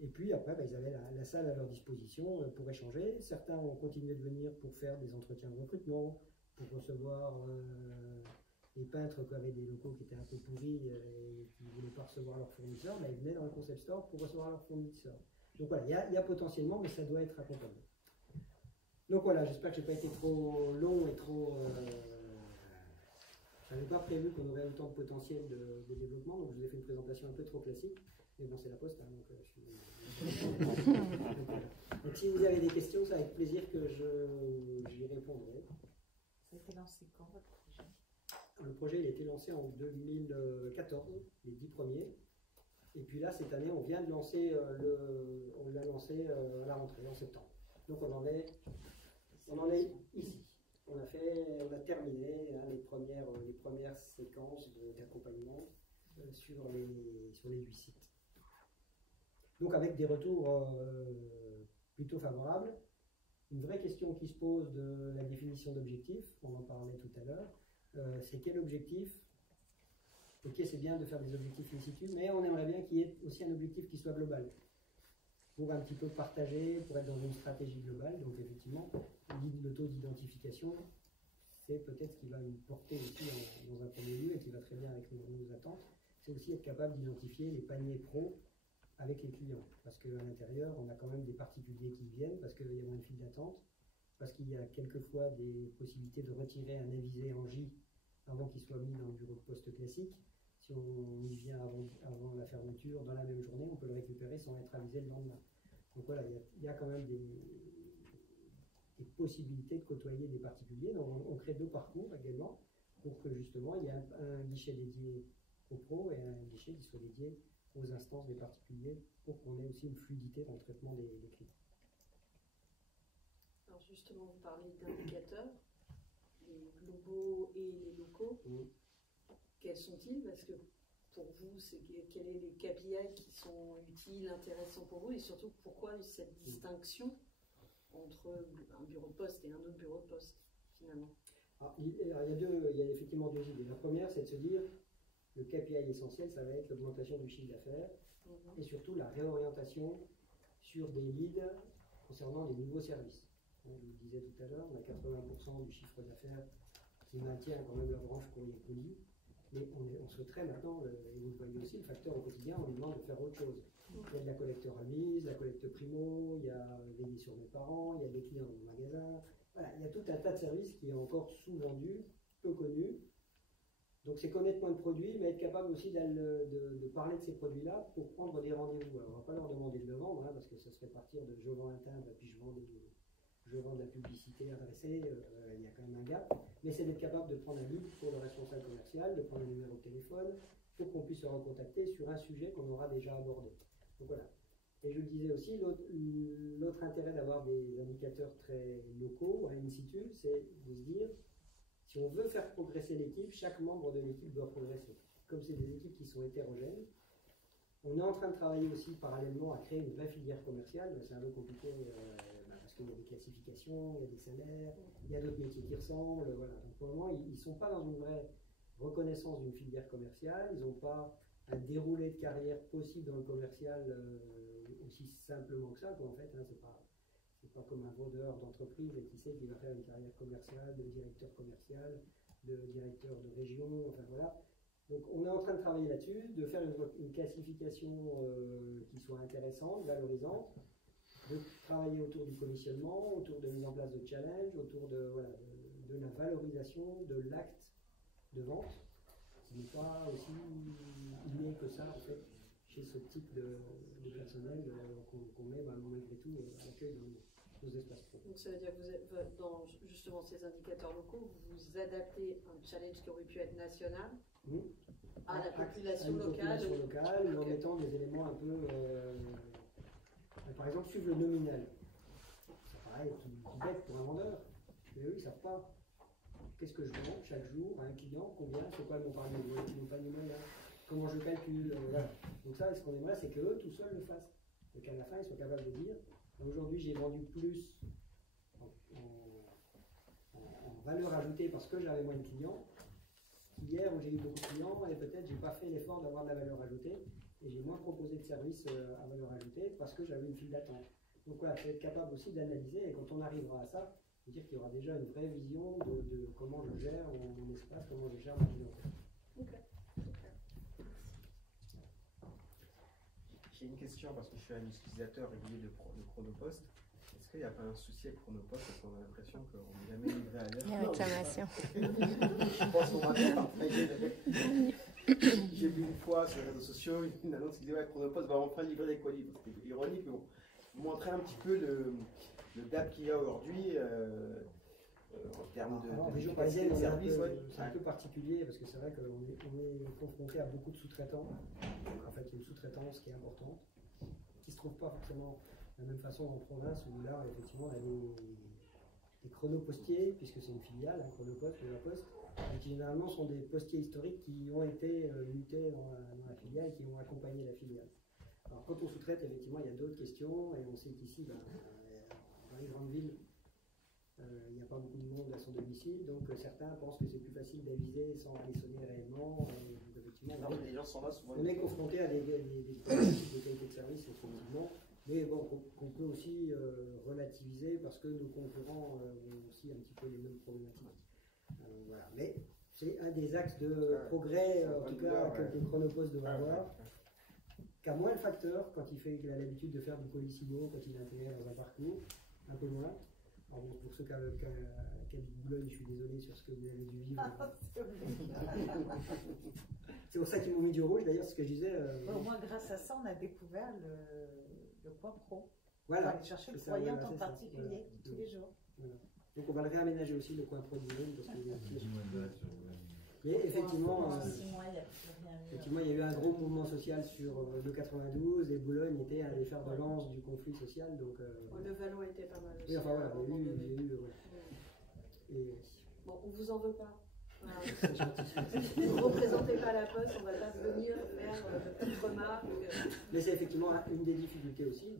Et puis après, ils avaient la salle à leur disposition pour échanger. Certains ont continué de venir pour faire des entretiens de recrutement, pour recevoir les peintres qui avaient des locaux qui étaient un peu pourris et qui ne voulaient pas recevoir leurs fournisseurs. Ils venaient dans le concept store pour recevoir leurs fournisseurs. Donc voilà, il y a potentiellement, mais ça doit être accompagné. Donc voilà, j'espère que je n'ai pas été trop long et trop... je n'avais pas prévu qu'on aurait autant de potentiel de développement, donc je vous ai fait une présentation un peu trop classique. Mais bon, c'est la Poste, hein, donc je suis... donc si vous avez des questions, c'est avec plaisir que j'y répondrai. Ça a été lancé quand, votre projet? Le projet il a été lancé en 2014, les 10 premiers. Et puis là, cette année, on vient de lancer, on l'a lancé à la rentrée, en septembre. Donc on en est ici. On a terminé les premières séquences d'accompagnement sur les 8 sites. Donc avec des retours plutôt favorables. Une vraie question qui se pose de la définition d'objectif, on en parlait tout à l'heure, c'est quel objectif ok, c'est bien de faire des objectifs in situ, mais on aimerait bien qu'il y ait aussi un objectif qui soit global, pour un petit peu partager, pour être dans une stratégie globale. Donc effectivement, le taux d'identification, c'est peut-être ce qui va nous porter aussi dans un premier lieu et qui va très bien avec nos attentes. C'est aussi être capable d'identifier les paniers pro avec les clients. Parce qu'à l'intérieur, on a quand même des particuliers qui viennent, parce qu'il y a une file d'attente, parce qu'il y a quelquefois des possibilités de retirer un avisé en J avant qu'il soit mis dans le bureau de poste classique. Si on y vient avant la fermeture, dans la même journée, on peut le récupérer sans être avisé le lendemain. Donc voilà, il y a quand même des possibilités de côtoyer des particuliers. Donc on crée 2 parcours également pour que justement il y ait un guichet dédié aux pros et un guichet qui soit dédié aux instances des particuliers pour qu'on ait aussi une fluidité dans le traitement des clients. Alors justement, vous parlez d'indicateurs, les globaux et les locaux. Oui. Quels sont-ils? Parce que pour vous, quels sont les KPI qui sont utiles, intéressants pour vous, et surtout pourquoi cette distinction entre un bureau de poste et un autre bureau de poste finalement? Alors, il y a effectivement 2 idées. La première, c'est de se dire le KPI essentiel, ça va être l'augmentation du chiffre d'affaires et surtout la réorientation sur des leads concernant les nouveaux services. Je vous le disais tout à l'heure, on a 80% du chiffre d'affaires qui maintient quand même la branche courrier colis, mais on souhaiterait maintenant, et vous le voyez aussi, le facteur au quotidien, on lui demande de faire autre chose. Il y a de la collecte remise, de la collecte primo, il y a veiller sur mes parents, il y a des clients dans le magasin. Voilà, il y a tout un tas de services qui est encore sous-vendu, peu connu. Donc c'est connaître moins de produits, mais être capable aussi de parler de ces produits-là pour prendre des rendez-vous. Alors on ne va pas leur demander de le vendre, parce que ça serait partir de je vends un timbre et puis je vends de la publicité adressée, il y a quand même un gap. Mais c'est d'être capable de prendre un lead pour le responsable commercial, de prendre un numéro de téléphone, pour qu'on puisse se recontacter sur un sujet qu'on aura déjà abordé. Donc voilà. Et je le disais aussi, l'autre intérêt d'avoir des indicateurs très locaux, in situ, c'est de se dire, si on veut faire progresser l'équipe, chaque membre de l'équipe doit progresser. Comme c'est des équipes qui sont hétérogènes, on est en train de travailler aussi parallèlement à créer une vraie filière commerciale. C'est un peu compliqué parce qu'il y a des classifications, il y a des salaires, il y a d'autres métiers qui ressemblent. Voilà. Donc pour le moment, ils ne sont pas dans une vraie reconnaissance d'une filière commerciale, ils n'ont pas un déroulé de carrière possible dans le commercial aussi simplement que ça, quoi, en fait. C'est pas comme un vendeur d'entreprise qui sait qu'il va faire une carrière commerciale, de directeur commercial, de directeur de région, enfin voilà. Donc on est en train de travailler là-dessus, de faire une classification qui soit intéressante, valorisante, de travailler autour du commissionnement, autour de mise en place de challenge, autour de la valorisation de l'acte de vente. Ce n'est pas aussi inné que ça, en fait, chez ce type de personnel qu'on met malgré tout à l'accueil dans nos espaces pro. Donc ça veut dire que vous êtes dans justement ces indicateurs locaux, vous adaptez un challenge qui aurait pu être national à la population locale. Okay. En mettant des éléments un peu, par exemple, suivre le nominal. Ça paraît tout bête pour un vendeur, mais eux ils ne savent pas. Qu'est-ce que je vends chaque jour à un client, combien, c'est quoi mon panier moyen, comment je calcule, voilà. Donc ça, ce qu'on aimerait, c'est qu'eux, tout seuls, le fassent. Et qu'à la fin, ils soient capables de dire, aujourd'hui, j'ai vendu plus en valeur ajoutée parce que j'avais moins de clients, qu'hier où j'ai eu beaucoup de clients, et peut-être j'ai pas fait l'effort d'avoir de la valeur ajoutée, et j'ai moins proposé de services à valeur ajoutée parce que j'avais une file d'attente. Donc voilà, c'est être capable aussi d'analyser, et quand on arrivera à ça, dire qu'il y aura déjà une vraie vision de comment je gère mon espace, comment je gère ma clientèle. Okay. J'ai une question parce que je suis un utilisateur régulier de Chronopost. Est-ce qu'il n'y a pas un souci avec Chronopost parce qu'on a l'impression qu'on n'est jamais livré à l'heure? Il y a une réclamation. Je pense qu'on va faire. J'ai vu une fois sur les réseaux sociaux une annonce qui disait ouais, Chronopost va enfin livrer des colis. C'était ironique, mais bon. Vous montrez un petit peu le gap qu'il y a aujourd'hui en termes de région parisienne, c'est un peu particulier parce que c'est vrai qu'on est confronté à beaucoup de sous-traitants. En fait, il y a une sous-traitance qui est importante, qui ne se trouve pas forcément de la même façon en province où là, effectivement, on a des chronopostiers, puisque c'est une filiale, Chronopost, de la Poste, et qui généralement sont des postiers historiques qui ont été mutés dans la filiale et qui ont accompagné la filiale. Alors, quand on sous-traite, effectivement, il y a d'autres questions, et on sait qu'ici, dans les grandes villes, il n'y a pas beaucoup de monde à son domicile, donc certains pensent que c'est plus facile d'aviser sans aller sonner réellement. Donc, effectivement, Les gens sont là souvent. on est confronté à des problématiques de qualité de service, effectivement, mais bon, qu'on peut aussi relativiser parce que nos concurrents ont aussi un petit peu les mêmes problématiques. Voilà. Mais c'est un des axes de progrès, en tout cas, que Chronopost doit avoir, qu'a moins le facteur quand il a l'habitude de faire du Colissimo, quand il est intégré dans un parcours, un peu moins. Alors bon, pour ceux qui habitent Boulogne, je suis désolé sur ce que vous avez dû vivre. C'est pour ça qu'ils m'ont mis du rouge, d'ailleurs, ce que je disais. Au moins, grâce à ça, on a découvert le coin pro. Voilà. On va aller chercher le croyant en particulier, voilà. tous les jours. Voilà. Donc on va le réaménager aussi, le coin pro du Boulogne, parce qu'il est... Mais effectivement, il y a eu un gros mouvement social sur le 92 et Boulogne était un des fers de lance du conflit social. Donc, le Vallon était pas mal aussi. Et enfin voilà, il y a eu et... Bon, on vous en veut pas. Voilà. C'est gentil. Vous ne représentez pas la Poste, on ne va pas venir faire de petites remarques. Mais c'est effectivement une des difficultés aussi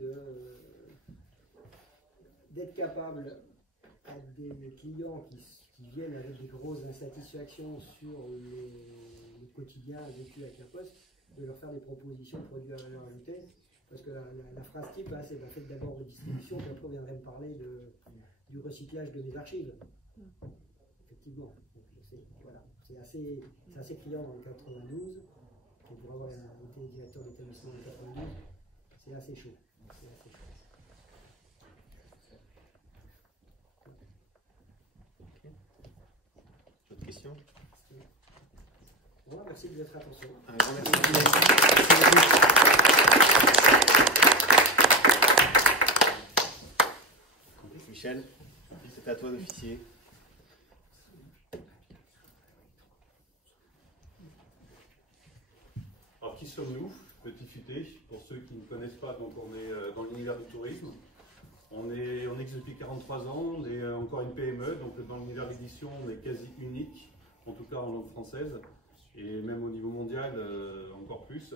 d'être capable à des clients qui viennent avec des grosses insatisfactions sur le quotidien vécu avec la Poste, de leur faire des propositions de produits à valeur ajoutée. Parce que la phrase type, c'est faites d'abord de distribution, puis après on viendrait me parler du recyclage de mes archives. Effectivement. Voilà. C'est assez criant dans le 92. Et pour avoir été directeur d'établissement en 92, c'est assez chaud. D'autres questions? Voilà, merci de votre attention. Un grand merci. Michel, c'est à toi d'officier. Alors qui sommes-nous? Petit futé, pour ceux qui ne connaissent pas, donc on est dans l'univers du tourisme. On existe depuis 43 ans, on est encore une PME, donc dans l'univers d'édition, on est quasi unique, en tout cas en langue française, et même au niveau mondial, encore plus.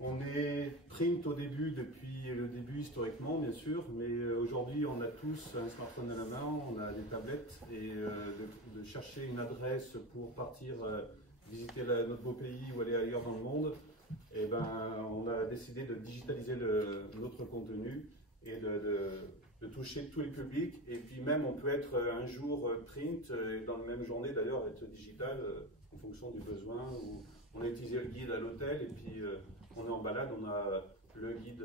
On est print au début, depuis le début historiquement, bien sûr, mais aujourd'hui, on a tous un smartphone à la main, on a des tablettes, et de chercher une adresse pour partir visiter notre beau pays ou aller ailleurs dans le monde, et on a décidé de digitaliser notre contenu et de toucher tous les publics. Et puis même, on peut être un jour print et dans la même journée d'ailleurs être digital en fonction du besoin. Où on a utilisé le guide à l'hôtel et puis on est en balade, on a le guide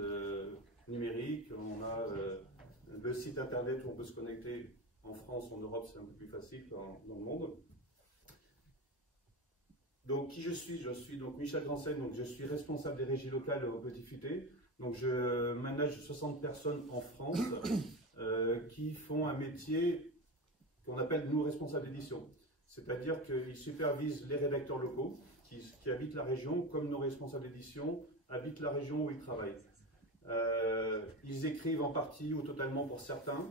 numérique, on a le site internet où on peut se connecter. En France, en Europe, c'est un peu plus facile dans le monde. Donc, qui je suis? Je suis donc Michel Gransen, donc je suis responsable des régies locales au Petit Futé. Donc, je manage 60 personnes en France qui font un métier qu'on appelle, nous, responsable d'édition. C'est-à-dire qu'ils supervisent les rédacteurs locaux qui habitent la région, comme nos responsables d'édition habitent la région où ils travaillent. Ils écrivent en partie ou totalement pour certains.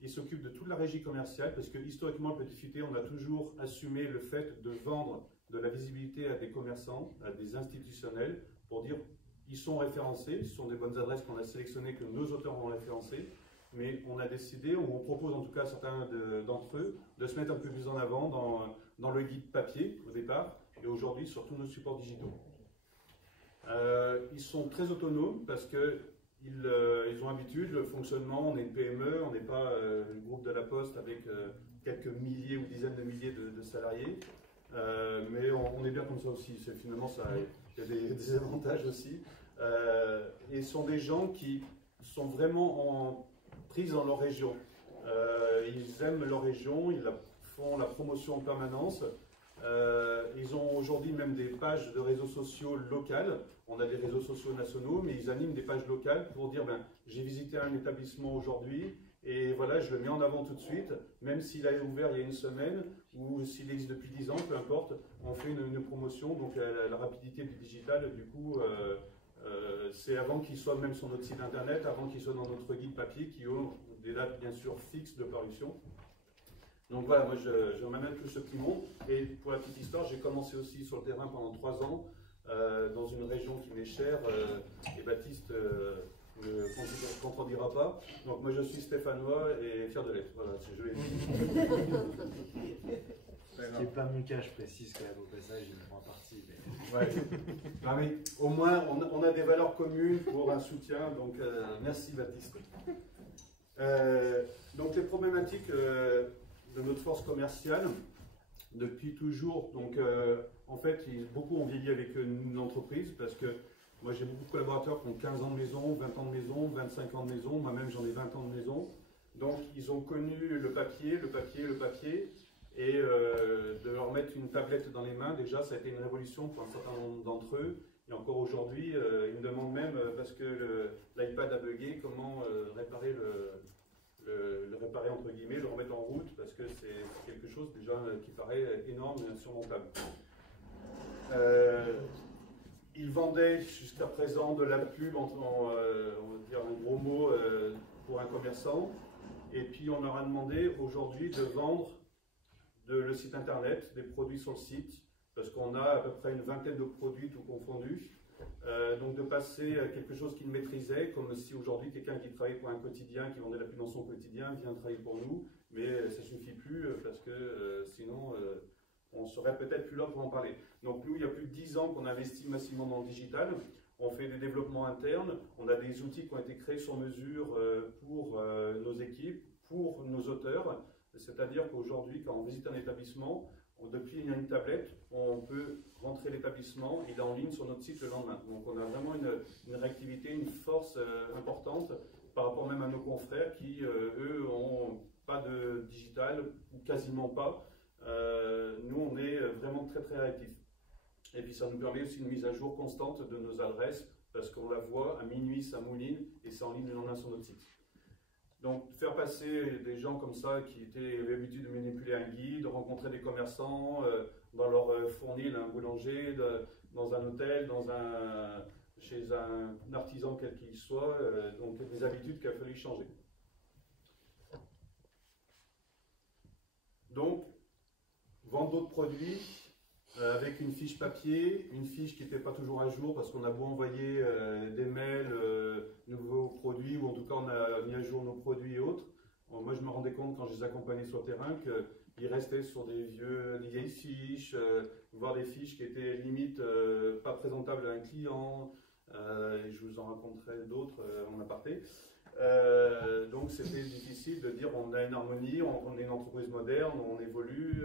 Ils s'occupent de toute la régie commerciale parce que historiquement, le Petit Futé, on a toujours assumé le fait de vendre de la visibilité à des commerçants, à des institutionnels, pour dire ils sont référencés, ce sont des bonnes adresses qu'on a sélectionnées, que nos auteurs ont référencées, mais on a décidé, ou on propose en tout cas à certains d'entre eux, de se mettre un peu plus en avant dans le guide papier au départ, et aujourd'hui sur tous nos supports digitaux. Ils sont très autonomes parce qu'ils ont habitude, le fonctionnement, on est une PME, on n'est pas le groupe de la Poste avec quelques milliers ou dizaines de milliers de salariés. Mais on est bien comme ça aussi, finalement il y a des avantages aussi. Et ce sont des gens qui sont vraiment pris dans leur région. Ils aiment leur région, ils font la promotion en permanence. Ils ont aujourd'hui même des pages de réseaux sociaux locales. On a des réseaux sociaux nationaux, mais ils animent des pages locales pour dire j'ai visité un établissement aujourd'hui. Et voilà, je le mets en avant tout de suite, même s'il a ouvert il y a une semaine ou s'il existe depuis 10 ans, peu importe, on fait une promotion. Donc la rapidité du digital, du coup, c'est avant qu'il soit même sur notre site internet, avant qu'il soit dans notre guide papier, qui ont des dates bien sûr fixes de parution. Donc voilà, moi je m'amène tout ce petit monde. Et pour la petite histoire, j'ai commencé aussi sur le terrain pendant 3 ans, dans une région qui m'est chère, et Baptiste ne contredira pas. Donc moi je suis stéphanois et fier de l'être. Voilà, je l'ai dit. Ce qui n'est pas mon cas, je précise quand même au passage, il prend partie. Mais... Ouais. Non, mais au moins on a des valeurs communes pour un soutien, donc merci Baptiste. Donc les problématiques de notre force commerciale, depuis toujours, donc en fait beaucoup ont vieilli avec une entreprise parce que moi j'ai beaucoup de collaborateurs qui ont 15 ans de maison, 20 ans de maison, 25 ans de maison, moi-même j'en ai 20 ans de maison, donc ils ont connu le papier, et de leur mettre une tablette dans les mains, déjà ça a été une révolution pour un certain nombre d'entre eux, et encore aujourd'hui ils me demandent même, parce que l'iPad a bugué, comment réparer le réparer entre guillemets, le remettre en route, parce que c'est quelque chose déjà qui paraît énorme et insurmontable. Ils vendaient jusqu'à présent de la pub, on va dire un gros mot pour un commerçant, et puis on leur a demandé aujourd'hui de vendre le site internet, des produits sur le site, parce qu'on a à peu près une vingtaine de produits tout confondus. Donc de passer à quelque chose qu'ils maîtrisaient, comme si aujourd'hui quelqu'un qui travaillait pour un quotidien, qui vendait la pub dans son quotidien, vient travailler pour nous, mais ça ne suffit plus parce que sinon on serait peut-être plus là pour en parler. Donc nous, il y a plus de 10 ans qu'on investit massivement dans le digital, on fait des développements internes, on a des outils qui ont été créés sur mesure pour nos équipes, pour nos auteurs, c'est-à-dire qu'aujourd'hui, quand on visite un établissement, depuis une tablette, on peut rentrer l'établissement, il est en ligne sur notre site le lendemain. Donc on a vraiment une réactivité, une force importante par rapport même à nos confrères qui, eux, n'ont pas de digital, ou quasiment pas. Nous, on est vraiment très très réactifs. Et puis ça nous permet aussi une mise à jour constante de nos adresses, parce qu'on la voit, à minuit ça mouline, et c'est en ligne le lendemain sur notre site. Donc, faire passer des gens comme ça qui avaient l'habitude de manipuler un guide, de rencontrer des commerçants dans leur fournil, un boulanger, dans un hôtel, chez un artisan quel qu'il soit, donc des habitudes qu'il a fallu changer. Donc, vendre d'autres produits avec une fiche papier, une fiche qui n'était pas toujours à jour parce qu'on a beau envoyer des mails, nouveaux produits, ou en tout cas on a mis à jour nos produits et autres. Bon, moi je me rendais compte quand je les accompagnais sur le terrain qu'ils restaient sur des vieilles fiches, voire des fiches qui étaient limite pas présentables à un client, et je vous en raconterai d'autres en aparté. Donc c'était difficile de dire on a une harmonie, on est une entreprise moderne, on évolue,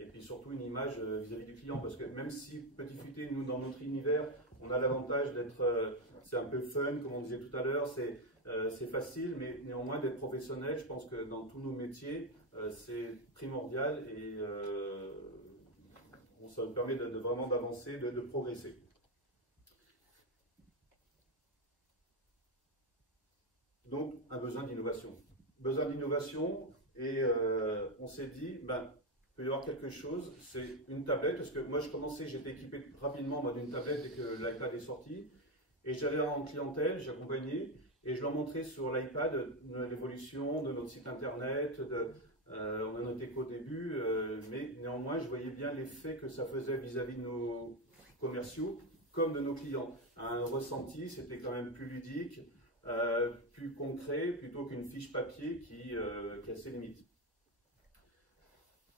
et puis surtout une image vis-à-vis du client, parce que même si Petit Futé, nous dans notre univers, on a l'avantage d'être, c'est un peu fun comme on disait tout à l'heure, c'est facile, mais néanmoins d'être professionnel, je pense que dans tous nos métiers, c'est primordial, et ça nous permet vraiment d'avancer, de progresser. Donc, un besoin d'innovation. Besoin d'innovation, et on s'est dit, ben, il peut y avoir quelque chose, c'est une tablette, parce que moi j'étais équipé rapidement d'une tablette dès que l'iPad est sorti, et j'allais en clientèle, j'accompagnais, et je leur montrais sur l'iPad l'évolution de notre site internet, on a noté qu'au début, mais néanmoins je voyais bien l'effet que ça faisait vis-à-vis de nos commerciaux, comme de nos clients. Un ressenti, c'était quand même plus ludique, plus concret, plutôt qu'une fiche papier qui a ses limites.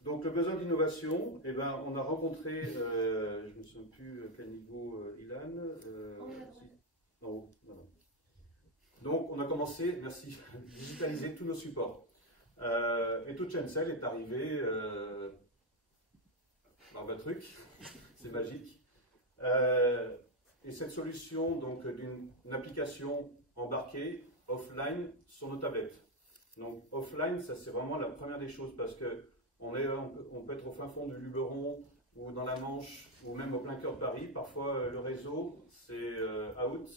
Donc le besoin d'innovation, eh ben, on a rencontré, je ne me souviens plus à quel niveau Ilan, non, non. Donc on a commencé, merci, à digitaliser tous nos supports. Et TouchNSell est arrivé par un truc, c'est magique. Et cette solution donc d'une application embarquée offline sur nos tablettes. Donc offline, ça c'est vraiment la première des choses, parce que on peut être au fin fond du Luberon ou dans la Manche ou même au plein cœur de Paris. Parfois le réseau c'est out,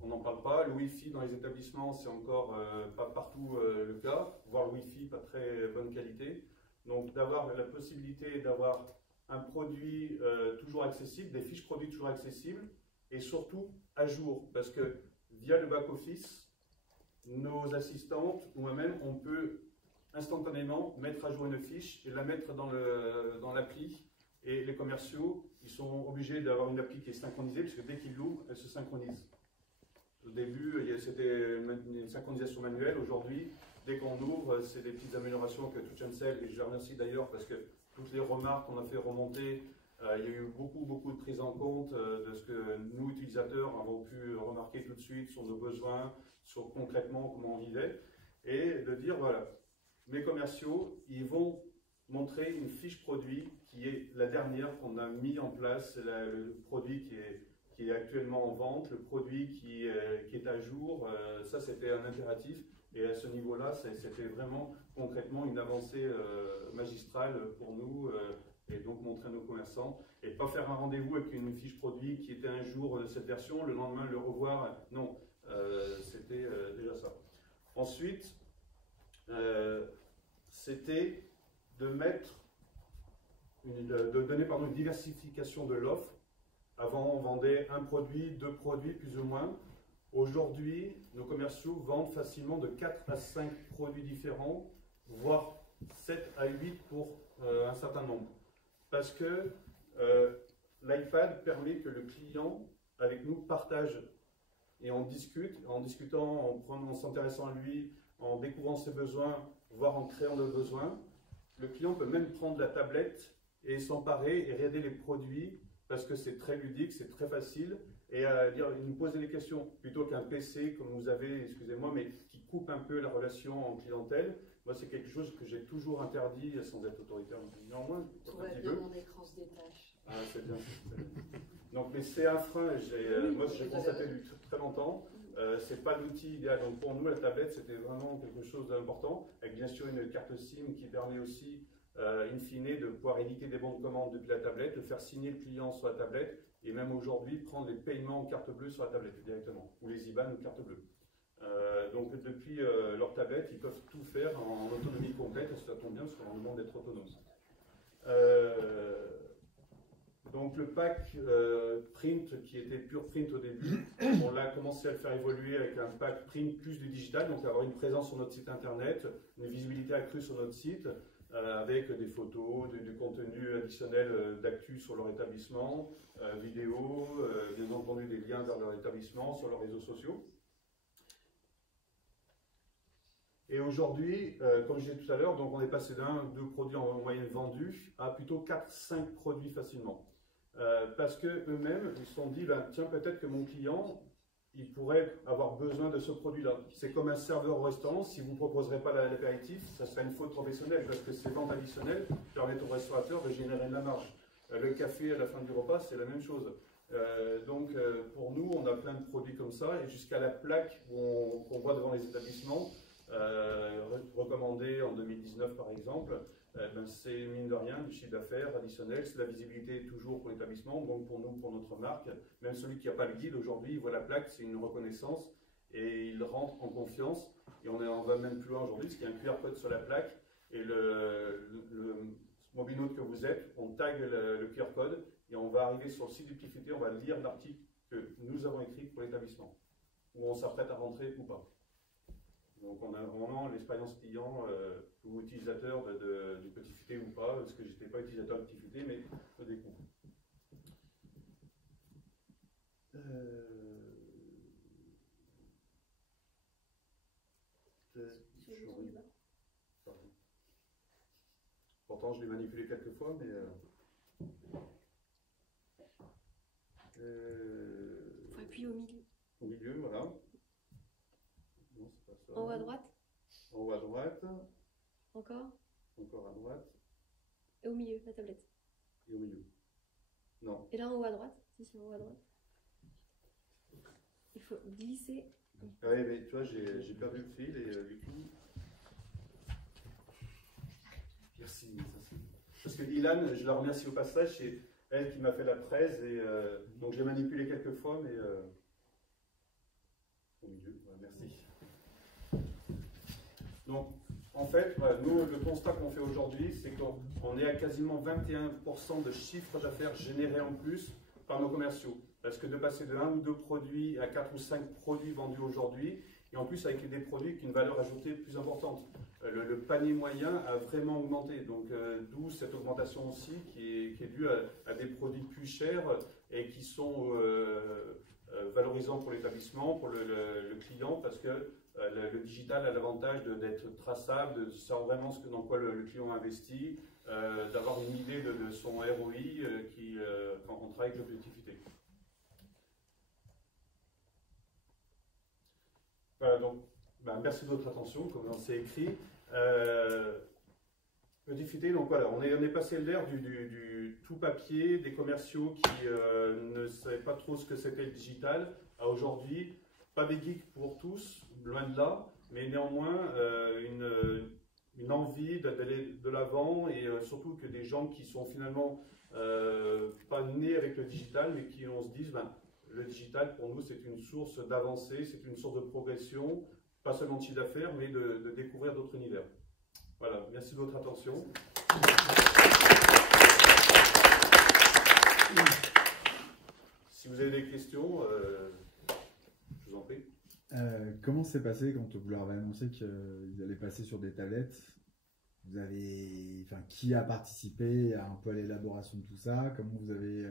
on n'en parle pas. Le Wi-Fi dans les établissements c'est encore pas partout le cas, voire le Wi-Fi pas très bonne qualité. Donc d'avoir la possibilité d'avoir un produit toujours accessible, des fiches produits toujours accessibles et surtout à jour, parce que via le back-office, nos assistantes ou moi-même, on peut instantanément mettre à jour une fiche et la mettre dans l'appli. Et les commerciaux, ils sont obligés d'avoir une appli qui est synchronisée, parce que dès qu'ils l'ouvrent, elle se synchronise. Au début, c'était une synchronisation manuelle. Aujourd'hui, dès qu'on ouvre, c'est des petites améliorations que Touch&Sell, et je les remercie d'ailleurs parce que toutes les remarques qu'on a fait remonter, il y a eu beaucoup de prise en compte de ce que nous, utilisateurs, avons pu remarquer tout de suite sur nos besoins, sur concrètement comment on vivait, et de dire, voilà, mes commerciaux, ils vont montrer une fiche produit qui est la dernière qu'on a mis en place, le produit qui est actuellement en vente, le produit qui est à jour, ça c'était un impératif. Et à ce niveau-là, c'était vraiment concrètement une avancée magistrale pour nous, et donc montrer à nos commerçants. Et pas faire un rendez-vous avec une fiche produit qui était un jour cette version, le lendemain le revoir. Non, c'était déjà ça. Ensuite, c'était de donner une diversification de l'offre. Avant, on vendait un produit, 2 produits, plus ou moins. Aujourd'hui, nos commerciaux vendent facilement de 4 à 5 produits différents, voire 7 à 8 pour un certain nombre. Parce que l'iPad permet que le client, avec nous, partage et on discute. En discutant, en s'intéressant à lui, en découvrant ses besoins, voire en créant le besoin, le client peut même prendre la tablette et s'emparer et regarder les produits parce que c'est très ludique, c'est très facile. Et il nous posait des questions plutôt qu'un PC, comme vous avez, excusez-moi, mais qui coupe un peu la relation en clientèle. Moi, c'est quelque chose que j'ai toujours interdit sans être autoritaire. Néanmoins, tout va bien, mon écran se détache. Ah, c'est bien. Donc, mais c'est un frein. Moi, j'ai constaté depuis très longtemps. C'est pas l'outil idéal. Donc, pour nous, la tablette, c'était vraiment quelque chose d'important. Avec bien sûr une carte SIM qui permet aussi, in fine, de pouvoir éditer des bons de commande depuis la tablette, de faire signer le client sur la tablette. Et même aujourd'hui, prendre les paiements en carte bleue sur la tablette directement, ou les IBAN ou carte bleue. Donc depuis leur tablette, ils peuvent tout faire en autonomie complète, et ça tombe bien parce qu'on leur demande d'être autonome. Donc le pack print, qui était pure print au début, on l'a commencé à le faire évoluer avec un pack print plus du digital, donc avoir une présence sur notre site internet, une visibilité accrue sur notre site, avec des photos, du contenu additionnel d'actu sur leur établissement, vidéos, bien entendu des liens vers leur établissement, sur leurs réseaux sociaux. Et aujourd'hui, comme je disais tout à l'heure, donc on est passé d'un, 2 produits en moyenne vendus à plutôt 4-5 produits facilement. Parce qu'eux-mêmes, ils se sont dit, ben, tiens, peut-être que mon client, il pourrait avoir besoin de ce produit-là. C'est comme un serveur au restaurant, si vous ne proposerez pas l'apéritif, ça serait une faute professionnelle, parce que ces ventes additionnelles permettent au restaurateur de générer de la marge. Le café à la fin du repas, c'est la même chose. Donc pour nous, on a plein de produits comme ça, et jusqu'à la plaque qu'on voit devant les établissements, recommandée en 2019 par exemple, ben c'est mine de rien du chiffre d'affaires additionnel, c'est la visibilité toujours pour l'établissement, donc pour nous, pour notre marque. Même celui qui n'a pas le guide aujourd'hui, il voit la plaque, c'est une reconnaissance et il rentre en confiance. Et on va même plus loin aujourd'hui, parce qu'il y a un QR code sur la plaque et le mobinote que vous êtes, on tag le QR code et on va arriver sur le site du Petit Fruitier, on va lire l'article que nous avons écrit pour l'établissement, où on s'apprête à rentrer ou pas. Donc on a vraiment l'expérience client ou utilisateur du Petit Futé ou pas, parce que j'étais pas utilisateur du Petit Futé, mais je découvre. Pourtant je l'ai manipulé quelques fois, mais... faut appuyer au milieu. Au milieu, voilà. Non, c'est pas ça. En haut à droite. En haut à droite. Encore. Encore à droite. Et au milieu, la tablette. Et au milieu. Non. Et là en haut à droite. Si, c'est en haut à droite. Il faut glisser. Ah oui, mais tu vois, j'ai perdu le fil et du coup... Merci. Parce que Ilan, je la remercie au passage, c'est elle qui m'a fait la presse et donc j'ai manipulé quelques fois, mais au milieu, merci. Donc, en fait, nous, le constat qu'on fait aujourd'hui, c'est qu'on est à quasiment 21% de chiffre d'affaires généré en plus par nos commerciaux. Parce que de passer de 1 ou 2 produits à 4 ou 5 produits vendus aujourd'hui, et en plus avec des produits avec une valeur ajoutée plus importante. Le panier moyen a vraiment augmenté, donc d'où cette augmentation aussi qui est due à des produits plus chers et qui sont valorisant pour l'établissement, pour le client, parce que le digital a l'avantage d'être traçable, de savoir vraiment dans quoi le client investit, d'avoir une idée de son ROI quand on travaille avec l'objectivité. Voilà, donc, merci de votre attention, comme c'est écrit. L'objectivité, donc voilà, on est passé l'ère du tout papier, des commerciaux qui ne savaient pas trop ce que c'était le digital, à aujourd'hui, pas des geeks pour tous, loin de là, mais néanmoins une envie d'aller de l'avant et surtout que des gens qui sont finalement pas nés avec le digital, mais qui on se dise, le digital pour nous c'est une source d'avancée, c'est une source de progression, pas seulement de chiffre d'affaires, mais de découvrir d'autres univers. Voilà, merci de votre attention. Si vous avez des questions, je vous en prie. Comment s'est passé quand vous leur avez annoncé qu'ils allaient passer sur des tablettes? Vous avez, qui a participé un peu à l'élaboration de tout ça? Comment vous avez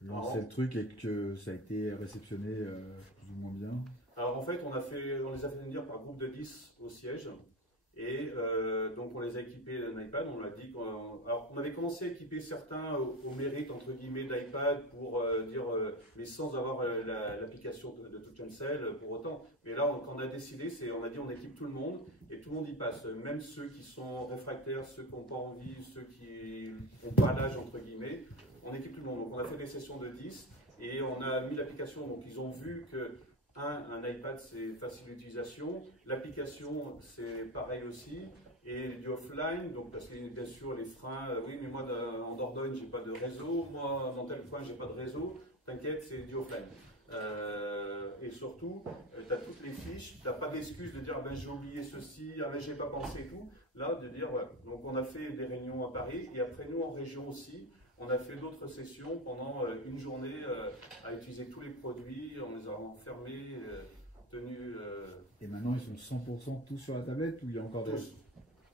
lancé le truc et que ça a été réceptionné plus ou moins bien? Alors en fait, on les a fait venir par groupe de 10 au siège. Et donc on les a équipés d'un iPad, on l'a dit. Alors on avait commencé à équiper certains au mérite entre guillemets d'iPad pour mais sans avoir l'application de Touch and Sell pour autant. Mais là quand on a décidé, on a dit on équipe tout le monde et tout le monde y passe, même ceux qui sont réfractaires, ceux qui n'ont pas envie, ceux qui n'ont pas l'âge entre guillemets. On équipe tout le monde. Donc on a fait des sessions de 10 et on a mis l'application. Donc ils ont vu que un iPad, c'est facile d'utilisation. L'application, c'est pareil aussi. Et du offline, donc parce que bien sûr les freins, oui, mais moi en Dordogne, j'ai pas de réseau. Moi, dans tel coin, j'ai pas de réseau. T'inquiète, c'est du offline. Et surtout, tu as toutes les fiches. Tu n'as pas d'excuse de dire j'ai oublié ceci, j'ai pas pensé et tout. Là, de dire voilà. Donc on a fait des réunions à Paris et après nous en région aussi. On a fait d'autres sessions pendant une journée à utiliser tous les produits, on les a enfermés, tenus... Et maintenant ils sont 100% tous sur la tablette ou il y a encore des...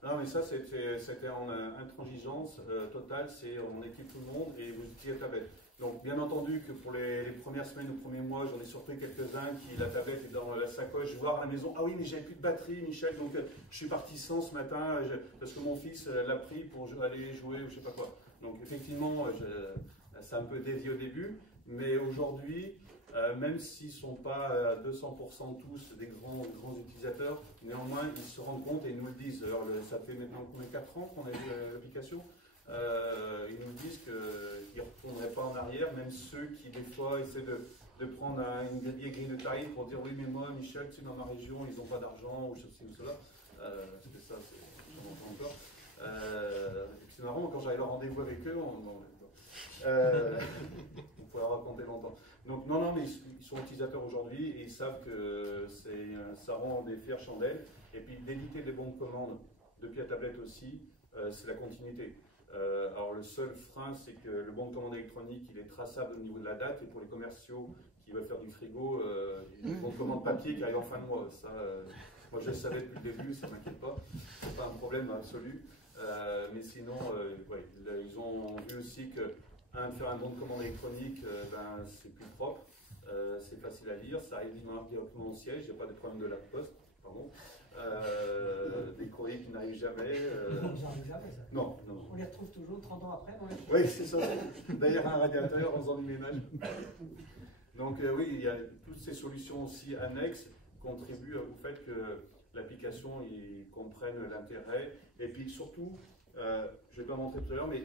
Non mais ça c'était en intransigeance totale, on équipe tout le monde et vous utilisez la tablette. Donc bien entendu que pour les premières semaines ou premiers mois, j'en ai surpris quelques-uns qui la tablette est dans la sacoche, voire à la maison. Ah oui mais j'avais plus de batterie Michel, donc je suis parti sans ce matin parce que mon fils l'a pris pour aller jouer ou je sais pas quoi. Donc effectivement, c'est un peu dévié au début, mais aujourd'hui, même s'ils ne sont pas à 200% tous des grands utilisateurs, néanmoins, ils se rendent compte et ils nous le disent. Alors, ça fait maintenant 4 ans qu'on a eu l'application. Ils nous disent qu'ils ne retourneraient pas en arrière, même ceux qui, des fois, essaient de prendre une grille de tarif pour dire oui, mais moi, Michel, tu sais, dans ma région, ils n'ont pas d'argent ou ceci ou cela. Parce que ça, j'en entends encore. C'est marrant, quand j'avais le rendez-vous avec eux, on pourrait raconter longtemps. Donc non, mais ils sont utilisateurs aujourd'hui et ils savent que ça rend des fiers chandelles. Et puis d'éditer des bons de commande depuis la tablette aussi, c'est la continuité. Alors le seul frein, c'est que le bon de commande électronique, il est traçable au niveau de la date et pour les commerciaux qui veulent faire du frigo, il y a des bons de commande papier qui arrivent en fin de mois. Ça, moi je le savais depuis le début, ça ne m'inquiète pas, c'est pas un problème absolu. Mais sinon, ouais, ils ont vu aussi que faire un bon de commande électronique, c'est plus propre, c'est facile à lire, ça arrive directement au siège, il n'y a pas de problème de la poste, pardon. Des courriers qui n'arrivent jamais. Non, ça n'arrive jamais ça. Non. On les retrouve toujours 30 ans après. Oui, c'est ça. Derrière un radiateur en faisant du ménage. Donc oui, il y a toutes ces solutions aussi annexes contribuent au fait que l'application comprenne l'intérêt. Et puis surtout, je ne vais pas montrer tout à l'heure, mais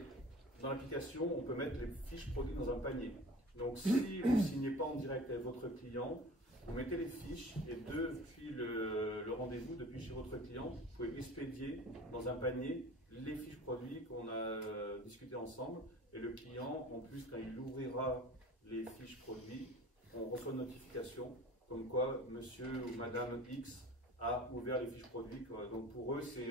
dans l'application, on peut mettre les fiches produits dans un panier. Donc si vous ne signez pas en direct avec votre client, vous mettez les fiches et depuis le rendez-vous, depuis chez votre client, vous pouvez expédier dans un panier les fiches produits qu'on a discuté ensemble. Et le client, en plus, quand il ouvrira les fiches produits, on reçoit une notification comme quoi monsieur ou madame X a ouvert les fiches produits. Donc pour eux, c'est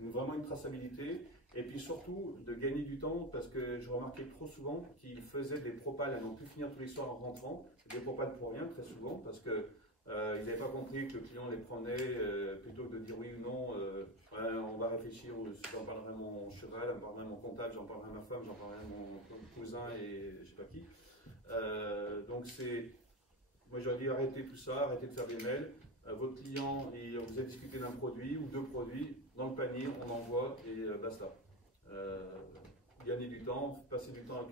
vraiment une traçabilité. Et puis surtout, de gagner du temps, parce que je remarquais trop souvent qu'ils faisaient des propals à n'en plus finir tous les soirs en rentrant. Des propals pour rien, très souvent, parce que ils n'avaient pas compris que le client les prenait, plutôt que de dire oui ou non, on va réfléchir, j'en parlerai à mon cheval, j'en parlerai à mon comptable, j'en parlerai à ma femme, j'en parlerai à mon cousin et je ne sais pas qui. Donc Moi, j'aurais dit arrêtez tout ça, arrêtez de faire des mails. Votre client, vous avez discuté d'un produit ou 2 produits, dans le panier, on envoie et basta. Gagnez du temps, passez du temps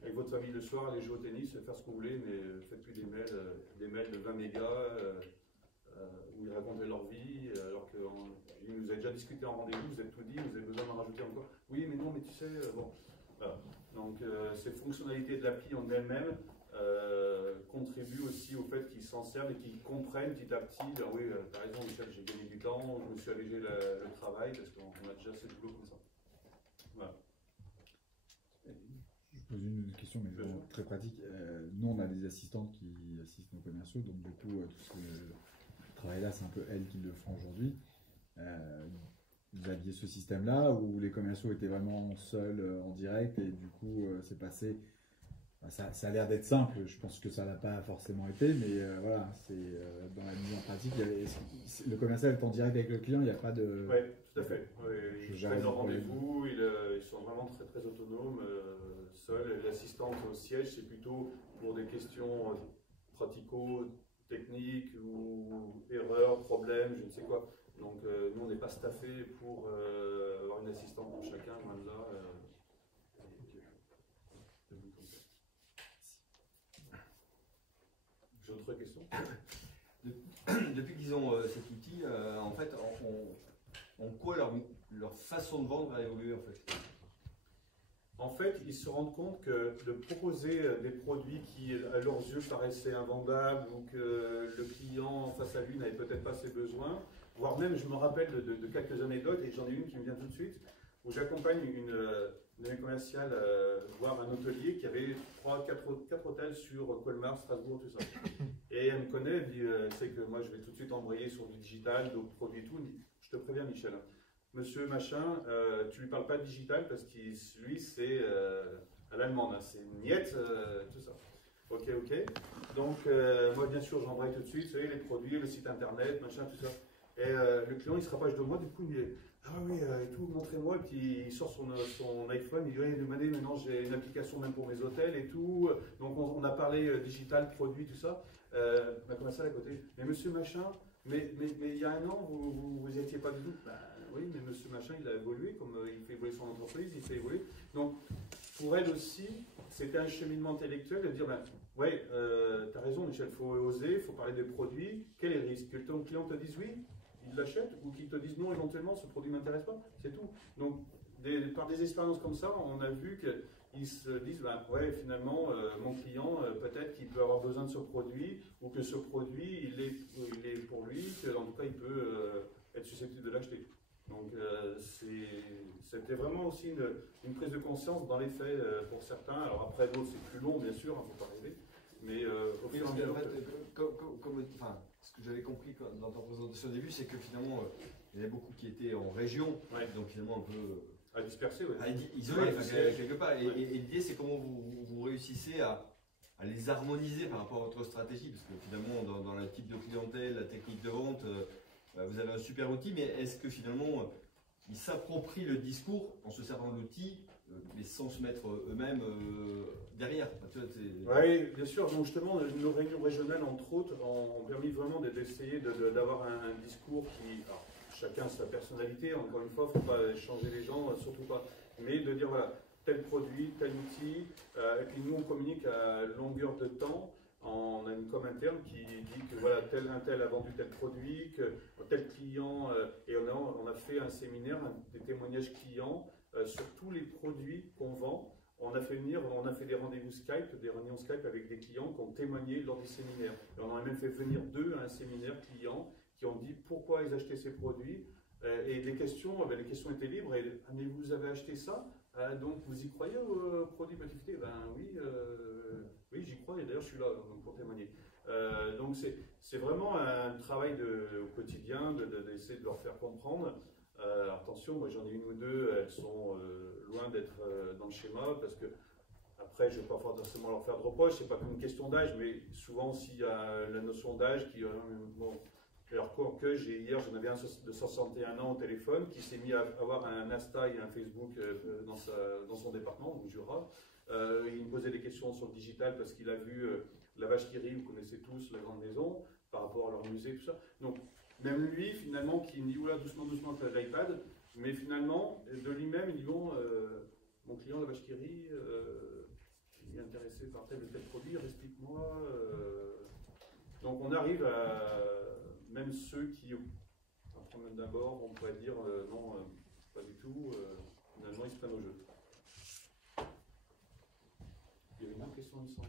avec votre famille le soir, allez jouer au tennis, faire ce que vous voulez, mais faites plus des mails de 20 mégas où ils racontaient leur vie, alors que vous avez déjà discuté en rendez-vous, vous avez tout dit, vous avez besoin d'en rajouter encore. Oui, mais non, mais tu sais, bon. Voilà. Donc, ces fonctionnalités de l'appli en elles-mêmes contribuent aussi au fait qu'ils s'en servent et qu'ils comprennent petit à petit. Oui, tu as raison, Michel, j'ai gagné du temps, je me suis allégé le travail parce qu'on a déjà assez de boulot comme ça. Voilà. Je pose une question, mais vraiment très pratique. Nous, on a des assistantes qui assistent nos commerciaux, donc du coup, tout ce travail-là, c'est un peu elles qui le font aujourd'hui. Vous aviez ce système-là où les commerciaux étaient vraiment seuls en direct et du coup, c'est passé. Ça a l'air d'être simple, je pense que ça l'a pas forcément été, mais voilà, c'est dans la mise en pratique, le commercial est en direct avec le client, il n'y a pas de... Oui, tout à fait. Oui, ils prennent leur rendez-vous, ils sont vraiment très très autonomes, seuls. L'assistante au siège, c'est plutôt pour des questions pratico-techniques ou erreurs, problèmes, je ne sais quoi. Donc nous, on n'est pas staffé pour avoir une assistante pour chacun, loin de là. J'ai d'autres questions? Depuis qu'ils ont cet outil, en fait, en quoi leur façon de vendre a évolué en fait? En fait, ils se rendent compte que de proposer des produits qui, à leurs yeux, paraissaient invendables ou que le client face à lui n'avait peut-être pas ses besoins, voire même, je me rappelle de quelques anecdotes, et j'en ai une qui me vient tout de suite, où j'accompagne une commerciale voir un hôtelier qui avait 4 hôtels sur Colmar, Strasbourg, tout ça. Et elle me connaît, elle dit, elle sait que moi je vais tout de suite embrayer sur du digital, d'autres produits et tout. Elle me dit, je te préviens Michel, monsieur machin, tu lui parles pas de digital parce que lui c'est à l'allemande, hein, c'est une miette, tout ça. Ok. Donc moi bien sûr j'embraye tout de suite, vous savez, les produits, le site internet, machin, tout ça. Et le client il se rapproche de moi, du coup il me dit, ah oui, et tout, montrez-moi, et puis il sort son iPhone, il dit, oui, demandez, maintenant j'ai une application même pour mes hôtels et tout. Donc on a parlé digital, produit, tout ça. Ma commerciale à côté, mais monsieur machin, mais il y a un an, vous étiez pas du tout. Ben, oui, mais monsieur machin, il a évolué, comme il fait évoluer son entreprise, il fait évoluer. Donc, pour elle aussi, c'était un cheminement intellectuel de dire, ben, ouais, tu as raison, Michel, il faut oser, il faut parler des produits. Quel est le risque? Que ton client te dise oui, il l'achète, ou qu'il te dise non, éventuellement, ce produit ne m'intéresse pas, c'est tout. Donc, par des expériences comme ça, on a vu qu'ils se disent, ben, ouais, finalement, mon client, peut-être qu'il peut avoir besoin de ce produit, ou que ce produit, il est pour lui, qu'en tout cas, il peut être susceptible de l'acheter. Donc, c'était vraiment aussi une prise de conscience dans les faits pour certains. Alors après, d'autres, c'est plus long, bien sûr, il ne faut pas rêver. Mais au fur et à mesure. Ce que j'avais compris dans ta présentation au début, c'est que finalement, il y en a beaucoup qui étaient en région, donc finalement un peu. À disperser, oui. À isoler, quelque part. Et l'idée, c'est comment vous réussissez à les harmoniser par rapport à votre stratégie, parce que finalement, dans le type de clientèle, la technique de vente, vous avez un super outil, mais est-ce que finalement, ils s'approprient le discours en se servant de l'outil, mais sans se mettre eux-mêmes derrière? Oui, bien sûr. Donc justement, nos réunions régionales, entre autres, ont permis vraiment d'essayer d'avoir un discours qui... Alors, chacun sa personnalité, encore une fois, il ne faut pas changer les gens, surtout pas. Mais de dire, voilà, tel produit, tel outil, et puis nous on communique à longueur de temps. On a une com interne qui dit que voilà, un tel a vendu tel produit, que tel client, et on a fait un séminaire, des témoignages clients sur tous les produits qu'on vend. On a fait des rendez-vous Skype, des réunions Skype avec des clients qui ont témoigné lors du séminaire. Et on en a même fait venir 2 à un séminaire client qui ont dit pourquoi ils achetaient ces produits. Et les questions étaient libres. Et, mais vous avez acheté ça, donc vous y croyez aux produits Botifité? Ben oui, oui j'y crois et d'ailleurs je suis là donc, pour témoigner. Donc c'est vraiment un travail au quotidien d'essayer de leur faire comprendre. Attention, moi j'en ai 1 ou 2, elles sont loin d'être dans le schéma parce que après je ne vais pas forcément leur faire de reproches, c'est pas qu'une question d'âge, mais souvent s'il y a la notion d'âge qui bon. Alors que hier, j'en avais un de 61 ans au téléphone qui s'est mis à avoir un Insta et un Facebook dans son département, au Jura. Il me posait des questions sur le digital parce qu'il a vu La Vache qui rit, vous connaissez tous la grande maison, par rapport à leur musée, tout ça. Donc, même lui, finalement, qui me dit, oula, doucement, doucement, avec l'iPad, mais finalement, de lui-même, il dit, bon, mon client, La Vache qui rit, il est intéressé par tel ou tel produit, explique-moi. Donc, on arrive à, même ceux qui, même d'abord, on pourrait dire, non, pas du tout, finalement, ils se prennent au jeu. Il y avait une autre question, il me semble.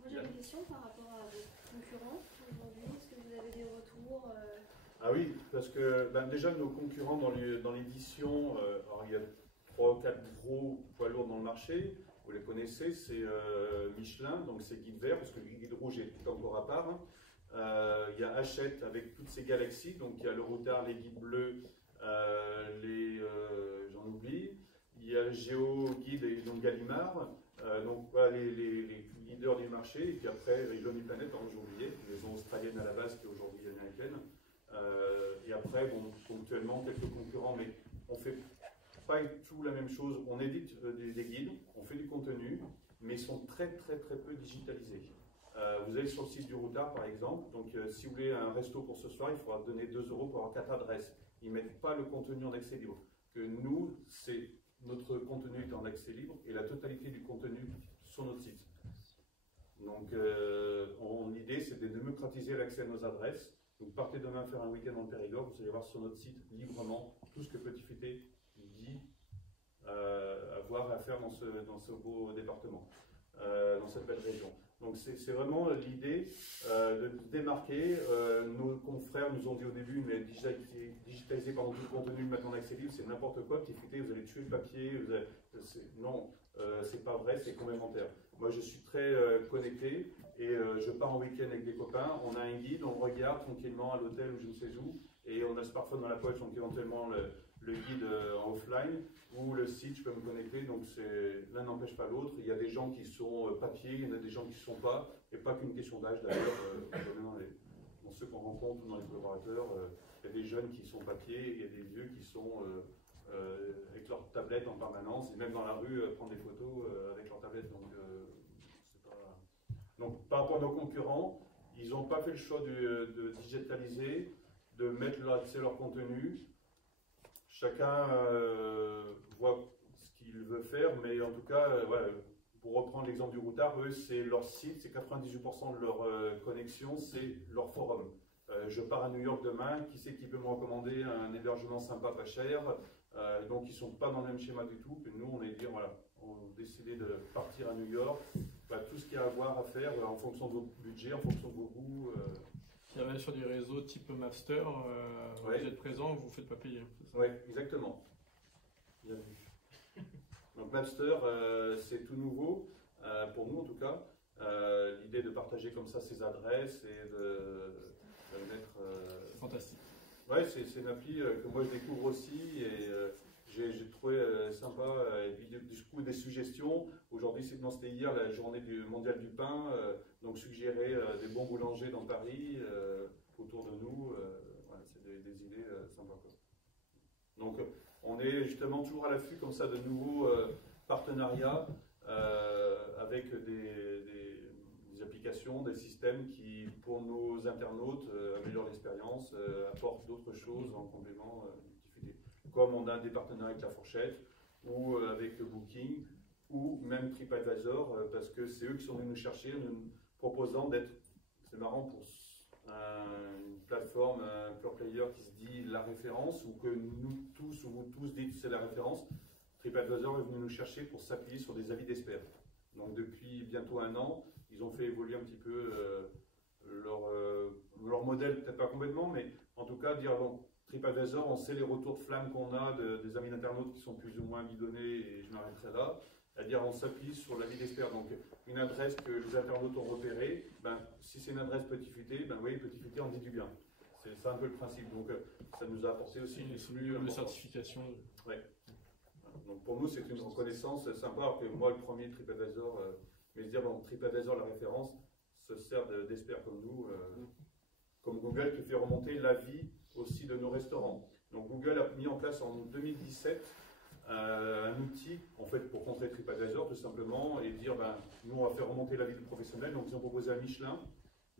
Moi j'ai une question par rapport à vos concurrents aujourd'hui. Est-ce que vous avez des retours Ah oui, parce que déjà nos concurrents dans l'édition, alors il y a 3 ou 4 gros poids lourds dans le marché, vous les connaissez, c'est Michelin, donc c'est guide vert, parce que le guide rouge est encore à part. Il y a Hachette avec toutes ces galaxies, donc il y a le Routard, les guides bleus, j'en oublie. Il y a le Géo Guide et donc Gallimard, donc voilà, les leaders du marché, et puis après les Lonely Planet, j'ai oublié, une maison australienne à la base qui est aujourd'hui américaine. Et après, bon, ponctuellement quelques concurrents, mais on fait pas tout la même chose. On édite des guides, on fait du contenu, mais ils sont très peu digitalisés. Vous allez sur le site du Routard par exemple, donc si vous voulez un resto pour ce soir, il faudra donner 2 € pour avoir 4 adresses. Ils ne mettent pas le contenu en accès libre. Que nous, notre contenu est en accès libre et la totalité du contenu sur notre site. Donc l'idée c'est de démocratiser l'accès à nos adresses. Donc partez demain faire un week-end en Périgord, vous allez voir sur notre site librement tout ce que Petit Futé dit avoir à faire dans ce beau département, dans cette belle région. Donc c'est vraiment l'idée de démarquer. Nos confrères nous ont dit au début, mais digitaliser pendant tout le contenu, maintenant en accès libre, c'est n'importe quoi. Petit Futé, vous allez tuer le papier. Non, c'est pas vrai, c'est complémentaire. Moi, je suis très connecté et je pars en week-end avec des copains. On a un guide, on regarde tranquillement à l'hôtel ou je ne sais où, et on a ce smartphone dans la poche, donc éventuellement le guide en offline ou le site, je peux me connecter. Donc l'un n'empêche pas l'autre. Il y a des gens qui sont papier, il y en a des gens qui ne sont pas, et pas qu'une question d'âge d'ailleurs. Dans ceux qu'on rencontre ou dans les collaborateurs, il y a des jeunes qui sont papier, et il y a des vieux qui sont avec leur tablette en permanence, et même dans la rue prendre des photos avec leur tablette. Donc par rapport à nos concurrents, ils n'ont pas fait le choix de digitaliser, de mettre l'accès à leur contenu. Chacun voit ce qu'il veut faire, mais en tout cas, voilà, pour reprendre l'exemple du Routard, eux, c'est leur site, c'est 98% de leur connexion, c'est leur forum. Je pars à New York demain, qui c'est qui peut me recommander un hébergement sympa, pas cher? Donc ils ne sont pas dans le même schéma du tout. Puis nous, on est dit, voilà, on a décidé de partir à New York. Tout ce qu'il y a à voir, à faire, en fonction de vos budgets, en fonction de vos goûts. Il y avait sur des réseaux type Mapster, ouais. Vous êtes présent, vous ne vous faites pas payer. Oui, exactement. Bien vu. Donc Mapster, c'est tout nouveau, pour nous en tout cas. L'idée de partager comme ça ses adresses et de mettre... C'est fantastique. Oui, c'est une appli que moi je découvre aussi et j'ai trouvé sympa. Et puis du coup des suggestions. Aujourd'hui, c'était hier la journée mondiale du pain, donc suggérer des bons boulangers dans Paris, autour de nous. Voilà, c'est des idées sympas, quoi. Donc on est justement toujours à l'affût comme ça de nouveaux partenariats avec des applications, des systèmes qui, pour nos internautes, améliorent l'expérience, apportent d'autres choses en complément du Petit Futé. Comme on a des partenariats avec La Fourchette ou avec Booking ou même TripAdvisor, parce que c'est eux qui sont venus nous chercher, nous proposant d'être, c'est marrant pour une plateforme, un pure player qui se dit la référence, ou que nous tous ou vous tous dites c'est la référence. TripAdvisor est venu nous chercher pour s'appuyer sur des avis d'experts. Donc depuis bientôt 1 an, ils ont fait évoluer un petit peu leur modèle, peut-être pas complètement, mais en tout cas dire bon, TripAdvisor, on sait les retours de flamme qu'on a des amis d'internautes qui sont plus ou moins bidonnés, et je m'arrêterai là. C'est-à-dire on s'appuie sur l'avis d'experts. Donc une adresse que les internautes ont repérée, si c'est une adresse Petit Futé, oui, Petit Futé en dit du bien. C'est un peu le principe. Donc ça nous a apporté aussi une flux de certification. Ouais. Donc pour nous, c'est une reconnaissance sympa, alors que moi, le premier TripAdvisor, mais se dire, bon, TripAdvisor, la référence, se sert d'experts comme nous, comme Google qui fait remonter l'avis aussi de nos restaurants. Donc Google a mis en place en 2017 un outil en fait pour contrer TripAdvisor tout simplement et dire nous on va faire remonter l'avis du professionnel. Donc ils ont proposé à Michelin,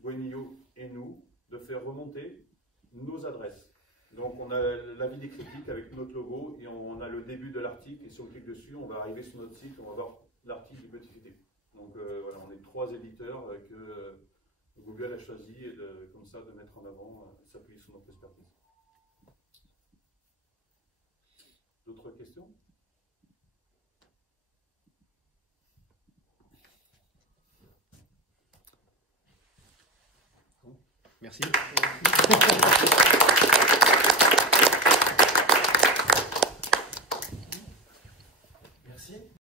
Goemio et nous de faire remonter nos adresses. Donc on a l'avis des critiques avec notre logo et on a le début de l'article et si on clique dessus on va arriver sur notre site, on va voir l'article du petit filet. Donc voilà, on est 3 éditeurs que Google a choisi et comme ça de mettre en avant, s'appuyer sur notre expertise. D'autres questions? Merci.